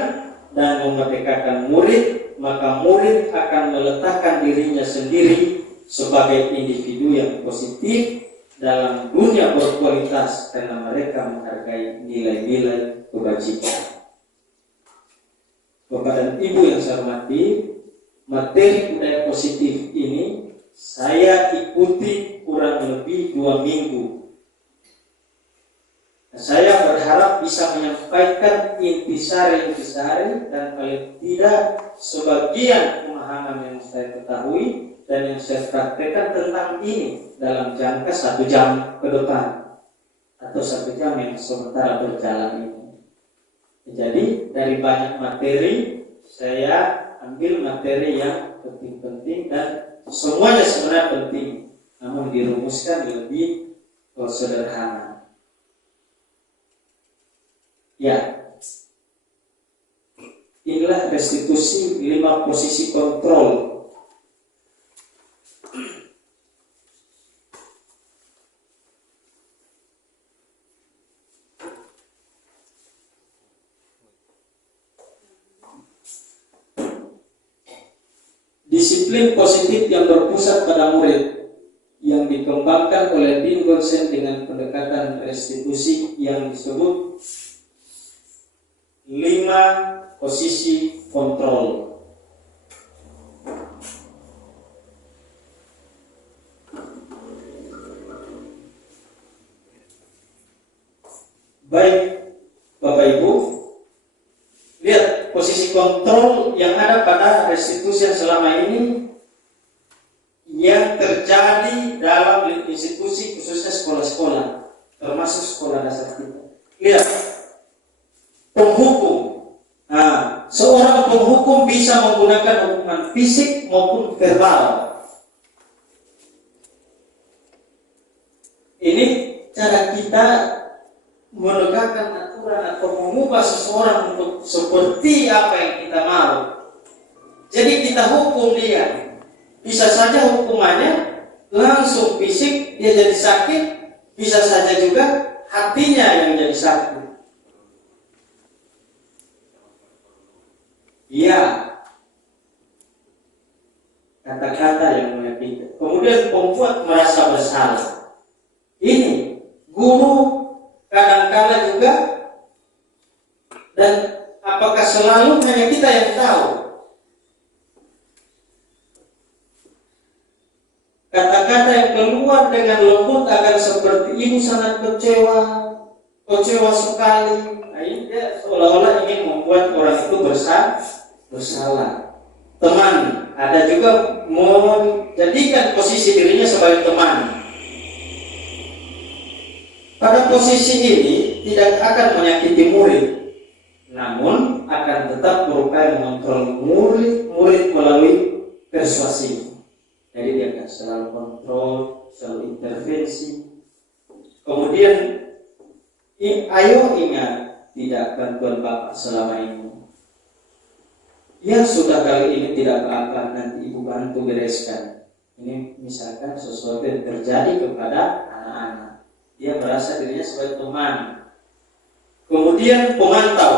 dan memerdekakan murid, maka murid akan meletakkan dirinya sendiri sebagai individu yang positif dalam dunia berkualitas karena mereka menghargai nilai-nilai kebajikan. Bapak dan Ibu yang saya hormati, materi budaya positif ini saya ikuti kurang lebih 2 minggu. Saya berharap bisa menyampaikan intisari dan paling tidak sebagian pemahaman yang saya ketahui dan yang saya praktekkan tentang ini dalam jangka 1 jam ke depan atau 1 jam yang sementara berjalan ini. Jadi dari banyak materi saya ambil materi yang penting-penting dan semuanya sebenarnya penting, namun dirumuskan lebih sederhana. Ya, inilah restitusi 5 posisi kontrol. Disiplin positif yang berpusat pada murid yang dikembangkan oleh Dean Goldstein dengan pendekatan restitusi yang disebut 5 posisi kontrol. Baik Bapak Ibu, lihat posisi kontrol yang ada pada restitusi yang selama ini yang terjadi dalam institusi khususnya sekolah-sekolah, termasuk sekolah dasar kita. Lihat, penghukum. Nah, seorang penghukum bisa menggunakan hukuman fisik maupun verbal. Ini cara kita menegakkan aturan atau mengubah seseorang untuk seperti apa yang kita mau. Jadi kita hukum dia. Bisa saja hukumannya langsung fisik, dia jadi sakit. Bisa saja juga hatinya yang jadi sakit. Iya, kata-kata yang menyakitkan. Kemudian pembuat merasa bersalah. Ini guru kadang-kala juga, dan apakah selalu hanya kita yang tahu? Kata-kata yang keluar dengan lembut akan seperti ibu sangat kecewa sekali. Nah, ini dia seolah-olah ingin membuat orang itu bersalah. Teman, ada juga menjadikan posisi dirinya sebagai teman. Pada posisi ini tidak akan menyakiti murid, namun akan tetap berupaya mengontrol murid melalui persuasi. Jadi dia akan selalu kontrol, selalu intervensi. Kemudian, ayo ingat, tidak bantuan Bapak selama ini. Yang sudah kali ini tidak apa-apa, nanti Ibu bantu bereskan. Ini misalkan sesuatu yang terjadi kepada anak-anak. Dia merasa dirinya sebagai teman. Kemudian pemantau.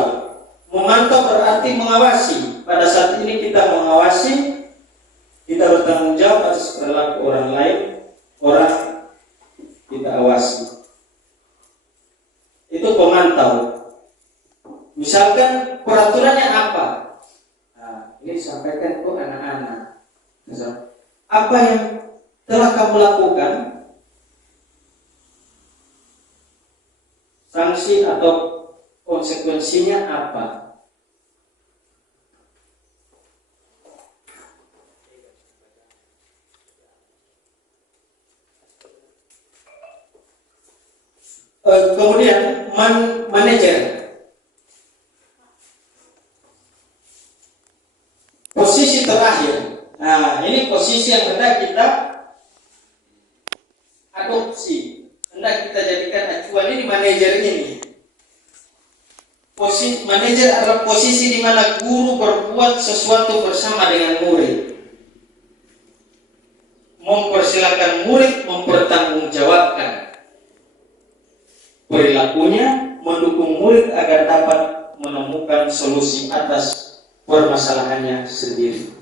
Memantau berarti mengawasi. Pada saat ini kita mengawasi, kita bertanggung jawab atas perilaku orang lain, orang kita awasi. Itu pemantau. Misalkan peraturannya apa? Nah, ini disampaikan ke anak-anak. Apa yang telah kamu lakukan? Sanksi atau konsekuensinya apa? Kemudian manajer. Posisi terakhir. Nah, ini posisi yang hendak kita adopsi, hendak kita jadikan acuan. Ini manajer ini. Posisi manajer adalah posisi di mana guru berbuat sesuatu bersama dengan murid, mempersilahkan murid mempertanggungjawabkan perilakunya, mendukung murid agar dapat menemukan solusi atas permasalahannya sendiri.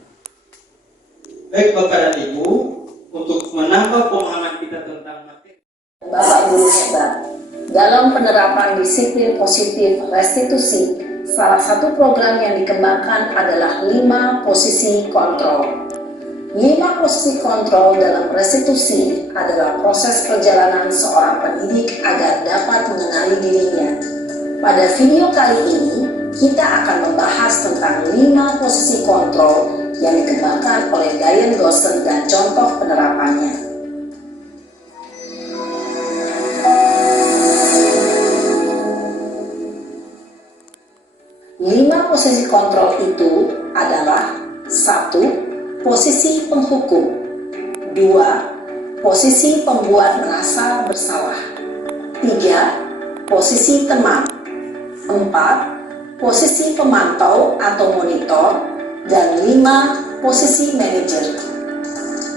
Baik Bapak dan Ibu, untuk menambah pemahaman kita tentang materi. Bapak Guru hebat. Dalam penerapan disiplin positif restitusi, salah satu program yang dikembangkan adalah 5 posisi kontrol. 5 posisi kontrol dalam restitusi adalah proses perjalanan seorang pendidik agar dapat mengenali dirinya. Pada video kali ini, kita akan membahas tentang 5 posisi kontrol yang dikembangkan oleh Diane Gosson dan contoh penerapannya. 5 posisi kontrol itu adalah: 1. Posisi penghukum. 2. Posisi pembuat merasa bersalah. 3. Posisi teman. 4. Posisi pemantau atau monitor. Dan 5. Posisi manajer.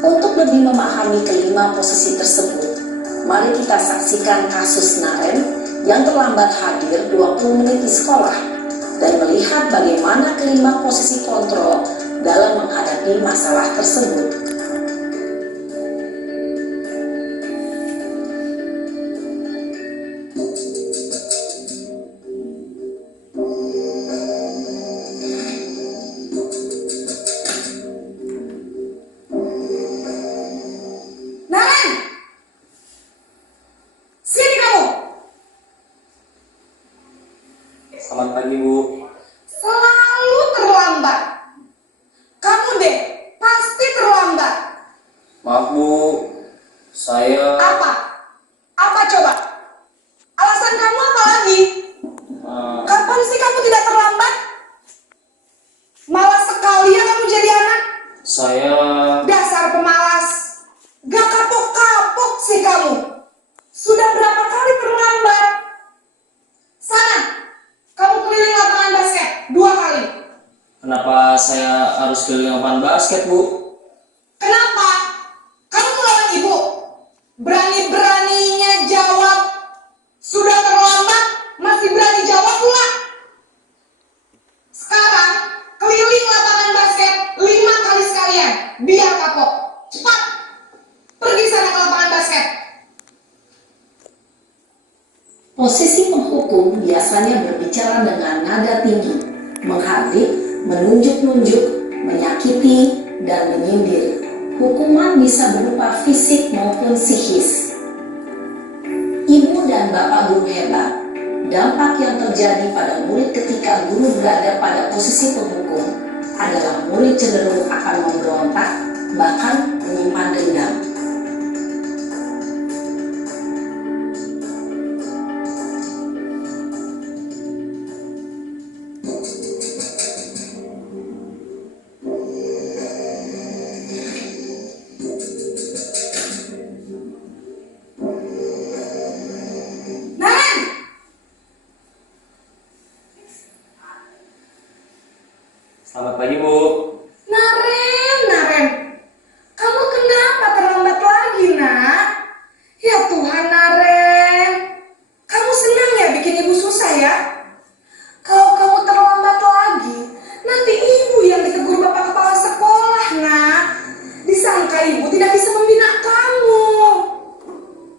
Untuk lebih memahami kelima posisi tersebut, mari kita saksikan kasus Naren yang terlambat hadir 20 menit di sekolah dan melihat bagaimana kelima posisi kontrol dalam menghadapi masalah tersebut. Naren! Sini kamu! Selamat pagi, Bu. Selalu terlambat. Kamu deh, pasti terlambat. Maaf, Bu. Saya... Apa? Apa coba? Alasan kamu apa lagi? Kapan sih kamu tidak terlambat? Malas sekali ya kamu jadi anak. Saya... Dasar pemalas. Gak kapok-kapok sih kamu. Sudah berapa kali terlambat? Sana, kamu keliling lapangan basket 2 kali. Kenapa saya harus keliling lapangan basket, Bu? Kenapa? Kamu melawan ibu. Berani-beraninya jawab. Sudah terlambat, masih berani jawab pula. Sekarang, keliling lapangan basket 5 kali sekalian. Biar kapok. Cepat. Pergi sana ke lapangan basket. Posisi penghukum biasanya berbicara dengan nada tinggi, menghardik, menunjuk-nunjuk, menyakiti, dan menyindir. Hukuman bisa berupa fisik maupun psikis. Ibu dan Bapak Guru hebat, dampak yang terjadi pada murid ketika guru berada pada posisi penghukum adalah murid cenderung akan memberontak, bahkan menyimpan dendam. Selamat pagi, Bu. Naren, kamu kenapa terlambat lagi, nak? Ya Tuhan, Naren, kamu senang ya bikin ibu susah ya? Kalau kamu terlambat lagi, nanti ibu yang ditegur bapak kepala sekolah, nak. Disangka ibu tidak bisa membina kamu.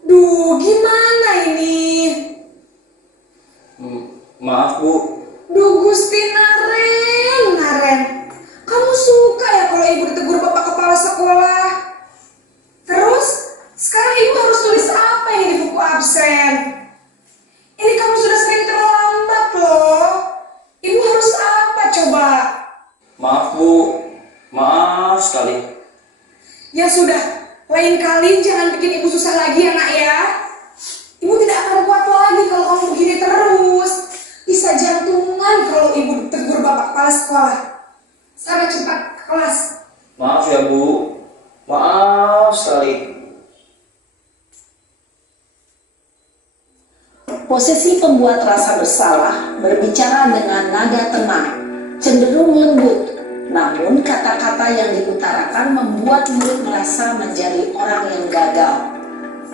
Duh, gimana ini? Maaf, Bu. Duh, Gusti Naren, kamu suka ya kalau ibu ditegur bapak kepala sekolah? Terus, sekarang ibu harus tulis apa ini di buku absen? Ini kamu sudah sering terlambat loh. Ibu harus apa coba? Maaf, Bu. Maaf sekali. Ya sudah, lain kali jangan bikin ibu susah lagi ya, nak ya. Ibu tidak akan kuat lagi kalau kamu begini terus. Bisa jantungan kalau ibu ditegur bapak kepala sekolah. Sana cepat ke kelas. Maaf ya, Bu. Maaf sekali. Posisi pembuat rasa bersalah berbicara dengan nada tenang, cenderung lembut. Namun kata-kata yang diutarakan membuat murid merasa menjadi orang yang gagal,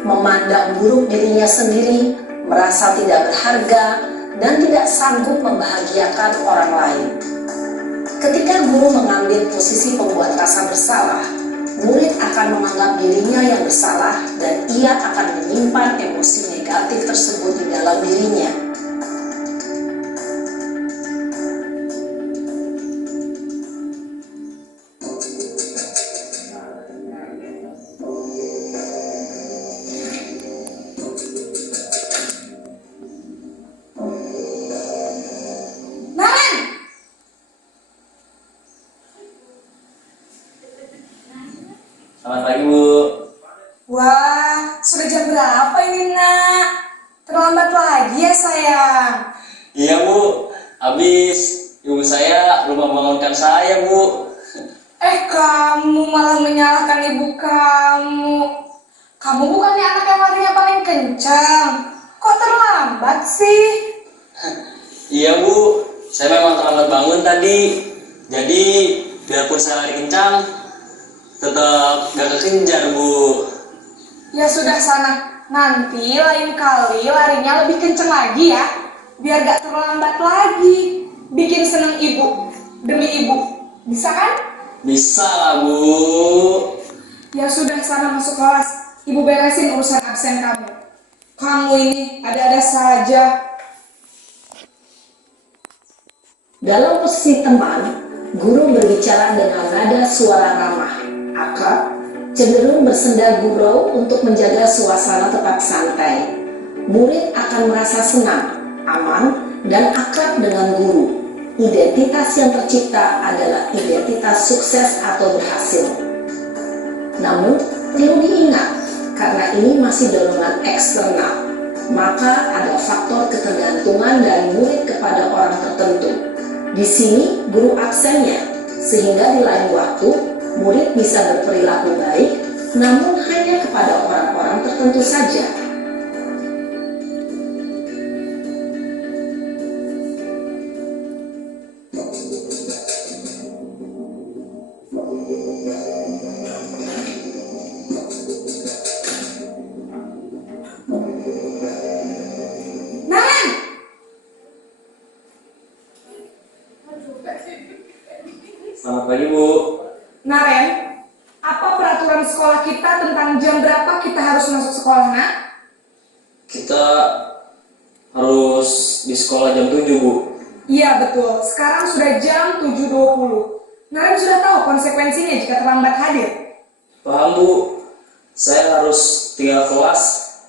memandang buruk dirinya sendiri, merasa tidak berharga, dan tidak sanggup membahagiakan orang lain. Ketika guru mengambil posisi pembuat rasa bersalah, murid akan menganggap dirinya yang bersalah dan ia akan menyimpan emosi negatif tersebut di dalam dirinya. Naren! Selamat pagi, Bu. Wah, sudah jam berapa ini, nak? Terlambat lagi ya, sayang. Iya, Bu. Habis ibu saya lupa membangunkan saya, Bu. Kamu malah menyalahkan ibu kamu. Kamu bukannya anak yang larinya paling kencang. Kok terlambat sih? Iya, Bu. Saya memang terlambat bangun tadi. Jadi, biarpun saya lari kencang, tetap gak kekejar, Bu. Ya sudah sana. Nanti lain kali larinya lebih kencang lagi ya. Biar gak terlambat lagi. Bikin seneng ibu. Demi ibu. Bisa kan? Bisa lah, Bu. Ya sudah sana masuk kelas. Ibu beresin urusan absen kamu. Kamu ini ada-ada saja. Dalam posisi teman, guru berbicara dengan nada suara ramah, akrab, cenderung bersenda gurau untuk menjaga suasana tetap santai. Murid akan merasa senang, aman, dan akrab dengan guru. Identitas yang tercipta adalah identitas sukses atau berhasil. Namun, perlu diingat, karena ini masih dorongan eksternal, maka ada faktor ketergantungan dari murid kepada orang tertentu. Di sini guru absennya, sehingga di lain waktu murid bisa berperilaku baik, namun hanya kepada orang-orang tertentu saja. Naren! Selamat pagi, Bu. Naren, apa peraturan sekolah kita tentang jam berapa kita harus masuk sekolah, nak? Kita harus di sekolah jam 7, Bu. Iya betul, sekarang sudah jam 7.20. Naren sudah tahu konsekuensinya jika terlambat hadir. Paham, Bu. Saya harus tinggal kelas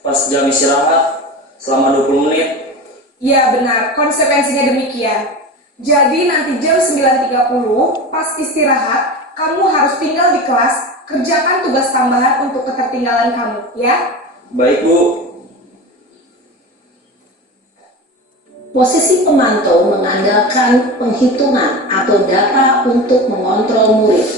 pas jam istirahat selama 20 menit. Iya benar, konsekuensinya demikian. Jadi nanti jam 9.30 pas istirahat, kamu harus tinggal di kelas, kerjakan tugas tambahan untuk ketertinggalan kamu, ya? Baik, Bu. Posisi pemantau mengandalkan penghitungan atau data untuk mengontrol murid.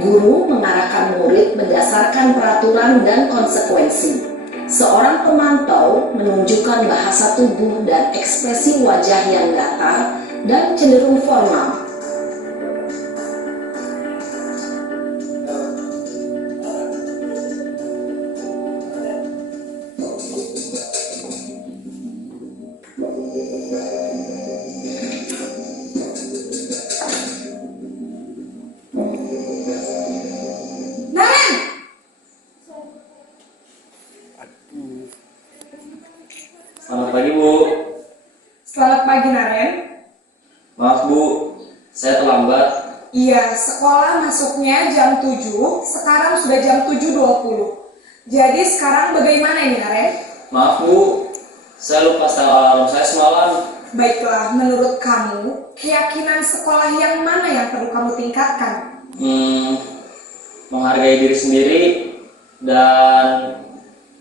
Guru mengarahkan murid berdasarkan peraturan dan konsekuensi. Seorang pemantau menunjukkan bahasa tubuh dan ekspresi wajah yang datar dan cenderung formal. Selamat pagi, Bu. Selamat pagi, Naren. Maaf, Bu. Saya terlambat. Iya, sekolah masuknya jam 7, sekarang sudah jam 7.20. Jadi sekarang bagaimana ini, Naren? Maaf, Bu. Saya lupa setel alarm saya semalam. Baiklah, menurut kamu, keyakinan sekolah yang mana yang perlu kamu tingkatkan? Menghargai diri sendiri dan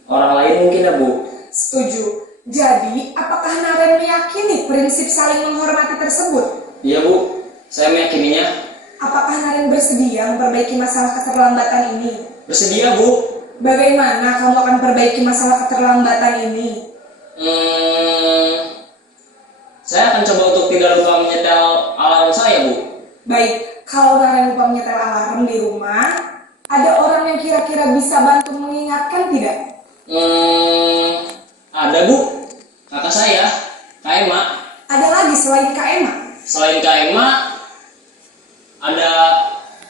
orang lain mungkin ya, Bu. Setuju. Jadi, apakah Naren meyakini prinsip saling menghormati tersebut? Iya, Bu. Saya meyakininya. Apakah Naren bersedia memperbaiki masalah keterlambatan ini? Bersedia, Bu. Bagaimana kamu akan perbaiki masalah keterlambatan ini? Saya akan coba untuk tidak lupa menyetel alarm saya, Bu. Baik, kalau Naren lupa menyetel alarm di rumah, ada orang yang kira-kira bisa bantu mengingatkan tidak? Ada, Bu. Kakak saya, Kak Emma. Ada lagi selain Kak Emma? Selain Kak Emma, ada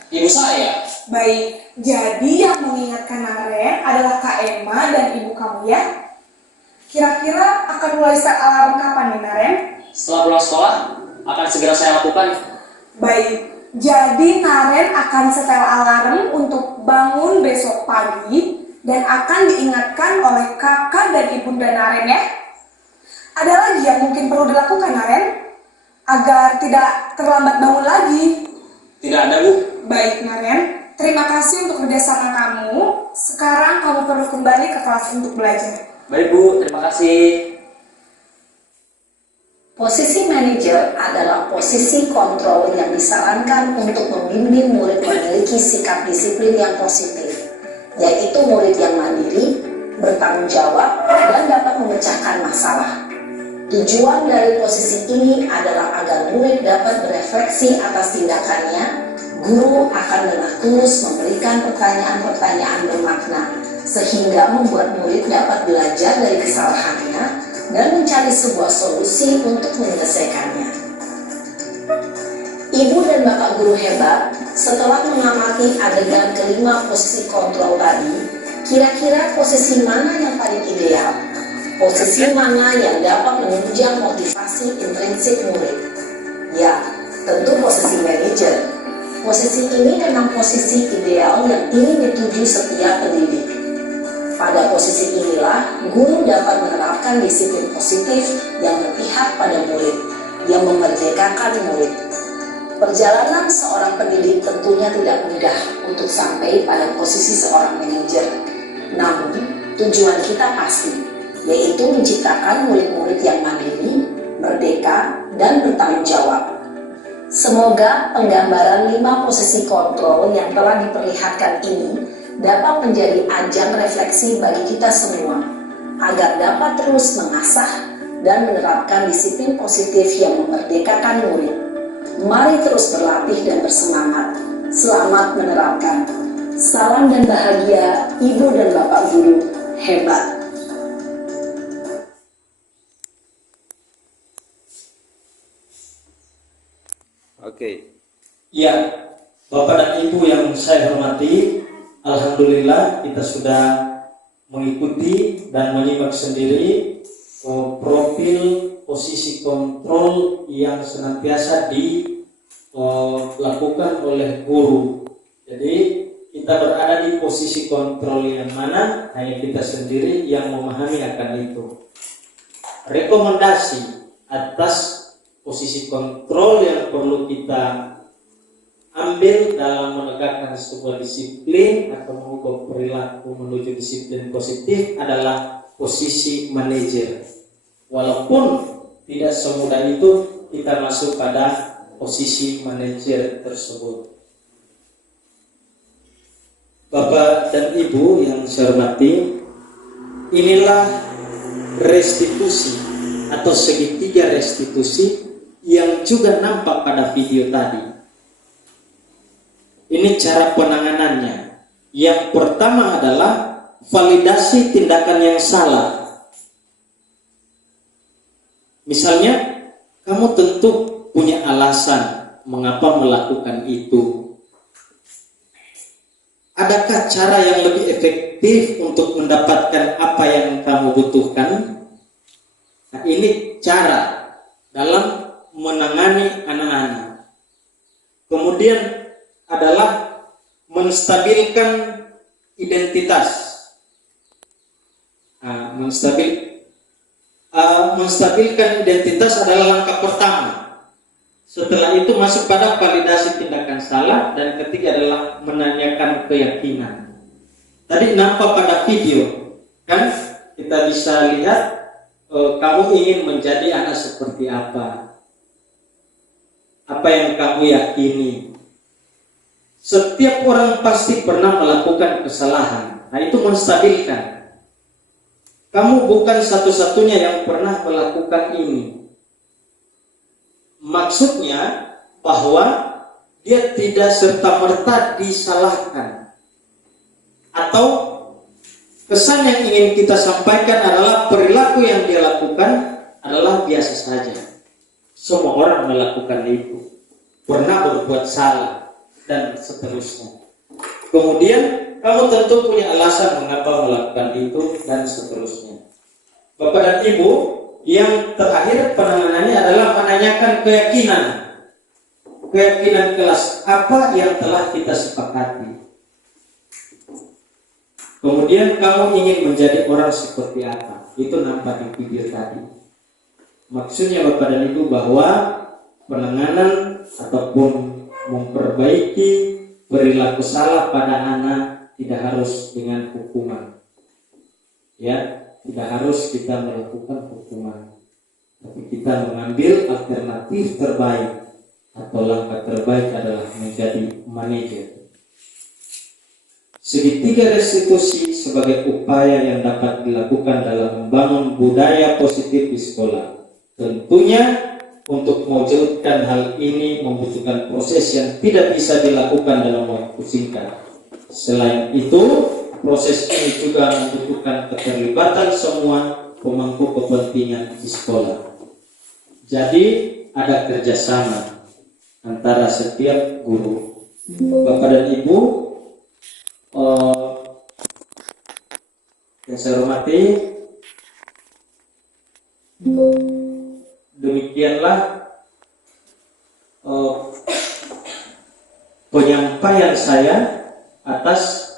ibu saya. Baik, jadi yang mengingatkan Naren adalah Kak Emma dan ibu kamu ya? Kira-kira akan mulai start alarm kapan nih, Naren? Setelah pulang sekolah, akan segera saya lakukan. Baik, jadi Naren akan setel alarm untuk bangun besok pagi dan akan diingatkan oleh kakak dan ibunda Naren ya. Ada lagi yang mungkin perlu dilakukan, Naren, agar tidak terlambat bangun lagi? Tidak ada, Bu. Baik, Naren, terima kasih untuk kerjasama kamu. Sekarang kamu perlu kembali ke kelas untuk belajar. Baik, Bu. Terima kasih. Posisi manajer adalah posisi kontrol yang disarankan untuk membimbing murid memiliki sikap disiplin yang positif, yaitu murid yang mandiri, bertanggung jawab, dan dapat memecahkan masalah. Tujuan dari posisi ini adalah agar murid dapat berefleksi atas tindakannya. Guru akan dengan tulus memberikan pertanyaan-pertanyaan bermakna, sehingga membuat murid dapat belajar dari kesalahannya dan mencari sebuah solusi untuk menyelesaikannya. Ibu dan bapak guru hebat, setelah mengamati adegan kelima posisi kontrol tadi, kira-kira posisi mana yang paling ideal? Posisi mana yang dapat menunjang motivasi intrinsik murid? Ya, tentu posisi manajer. Posisi ini memang posisi ideal yang ingin dituju setiap pendidik. Pada posisi inilah, guru dapat menerapkan disiplin positif yang berpihak pada murid, yang memerdekakan murid. Perjalanan seorang pendidik tentunya tidak mudah untuk sampai pada posisi seorang manajer. Namun, tujuan kita pasti, yaitu menciptakan murid-murid yang mandiri, merdeka, dan bertanggung jawab. Semoga penggambaran 5 posisi kontrol yang telah diperlihatkan ini dapat menjadi ajang refleksi bagi kita semua, agar dapat terus mengasah dan menerapkan disiplin positif yang memerdekakan murid. Mari terus berlatih dan bersemangat. Selamat menerapkan. Salam dan bahagia, Ibu dan Bapak Guru hebat. Oke. Ya, Bapak dan Ibu yang saya hormati, alhamdulillah kita sudah mengikuti dan menyimak sendiri profil posisi kontrol yang senantiasa dilakukan oleh guru. Jadi kita berada di posisi kontrol yang mana hanya kita sendiri yang memahami akan itu. Rekomendasi atas posisi kontrol yang perlu kita ambil dalam menegakkan sebuah disiplin atau mengubah perilaku menuju disiplin positif adalah posisi manajer. Walaupun tidak semudah itu kita masuk pada posisi manajer tersebut. Bapak dan Ibu yang saya hormati, inilah restitusi atau segitiga restitusi yang juga nampak pada video tadi. Ini cara penanganannya. Yang pertama adalah validasi tindakan yang salah. Misalnya, kamu tentu punya alasan mengapa melakukan itu. adakah cara yang lebih efektif untuk mendapatkan apa yang kamu butuhkan? Nah, ini cara dalam menangani anak-anak. Kemudian adalah menstabilkan identitas. Nah, menstabilkan identitas adalah langkah pertama. Setelah itu masuk pada validasi tindakan salah, dan ketiga adalah menanyakan keyakinan. Tadi nampak pada video, kan kita bisa lihat kamu ingin menjadi anak seperti apa yang kamu yakini. Setiap orang pasti pernah melakukan kesalahan. Nah, itu menstabilkan. Kamu bukan satu-satunya yang pernah melakukan ini. Maksudnya bahwa dia tidak serta-merta disalahkan, atau kesan yang ingin kita sampaikan adalah perilaku yang dia lakukan adalah biasa saja. Semua orang melakukan itu, pernah berbuat salah, dan seterusnya. Kemudian kamu tentu punya alasan mengapa melakukan itu, dan seterusnya. Bapak dan Ibu, yang terakhir penanganannya adalah menanyakan keyakinan. Keyakinan kelas apa yang telah kita sepakati. Kemudian kamu ingin menjadi orang seperti apa? Itu nampak di video tadi. Maksudnya Bapak dan Ibu bahwa penanganan ataupun memperbaiki perilaku salah pada anak tidak harus dengan hukuman. Ya, tidak harus kita melakukan hukuman, tapi kita mengambil alternatif terbaik, atau langkah terbaik adalah menjadi manajer. Segitiga restitusi sebagai upaya yang dapat dilakukan dalam membangun budaya positif di sekolah. Tentunya untuk mewujudkan hal ini membutuhkan proses yang tidak bisa dilakukan dalam waktu singkat. Selain itu, proses ini juga membutuhkan keterlibatan semua pemangku kepentingan di sekolah. Jadi ada kerjasama antara setiap guru. Bapak dan Ibu yang saya hormati, demikianlah penyampaian saya atas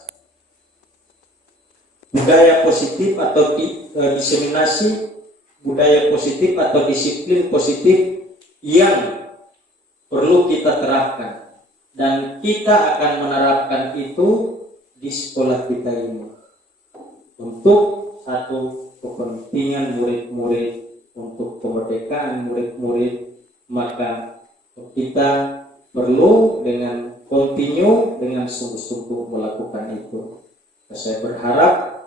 budaya positif atau diseminasi budaya positif atau disiplin positif yang perlu kita terapkan, dan kita akan menerapkan itu di sekolah kita ini untuk satu kepentingan murid-murid, untuk kemerdekaan murid-murid. Maka kita perlu dengan kontinu, dengan sungguh-sungguh melakukan itu. Saya berharap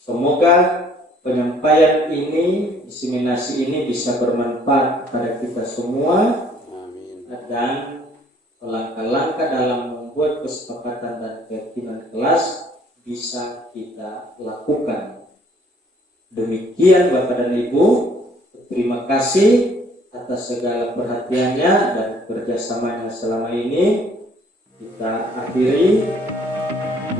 semoga penyampaian ini, diseminasi ini bisa bermanfaat kepada kita semua. Amin. Dan langkah-langkah dalam membuat kesepakatan dan keyakinan kelas bisa kita lakukan. Demikian Bapak dan Ibu, terima kasih atas segala perhatiannya dan kerjasamanya selama ini. Kita akhiri,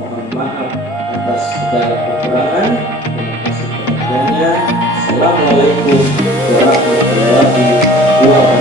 mohon maaf atas segala kekurangan. Terima kasih perhatiannya. Assalamualaikum warahmatullahi wabarakatuh.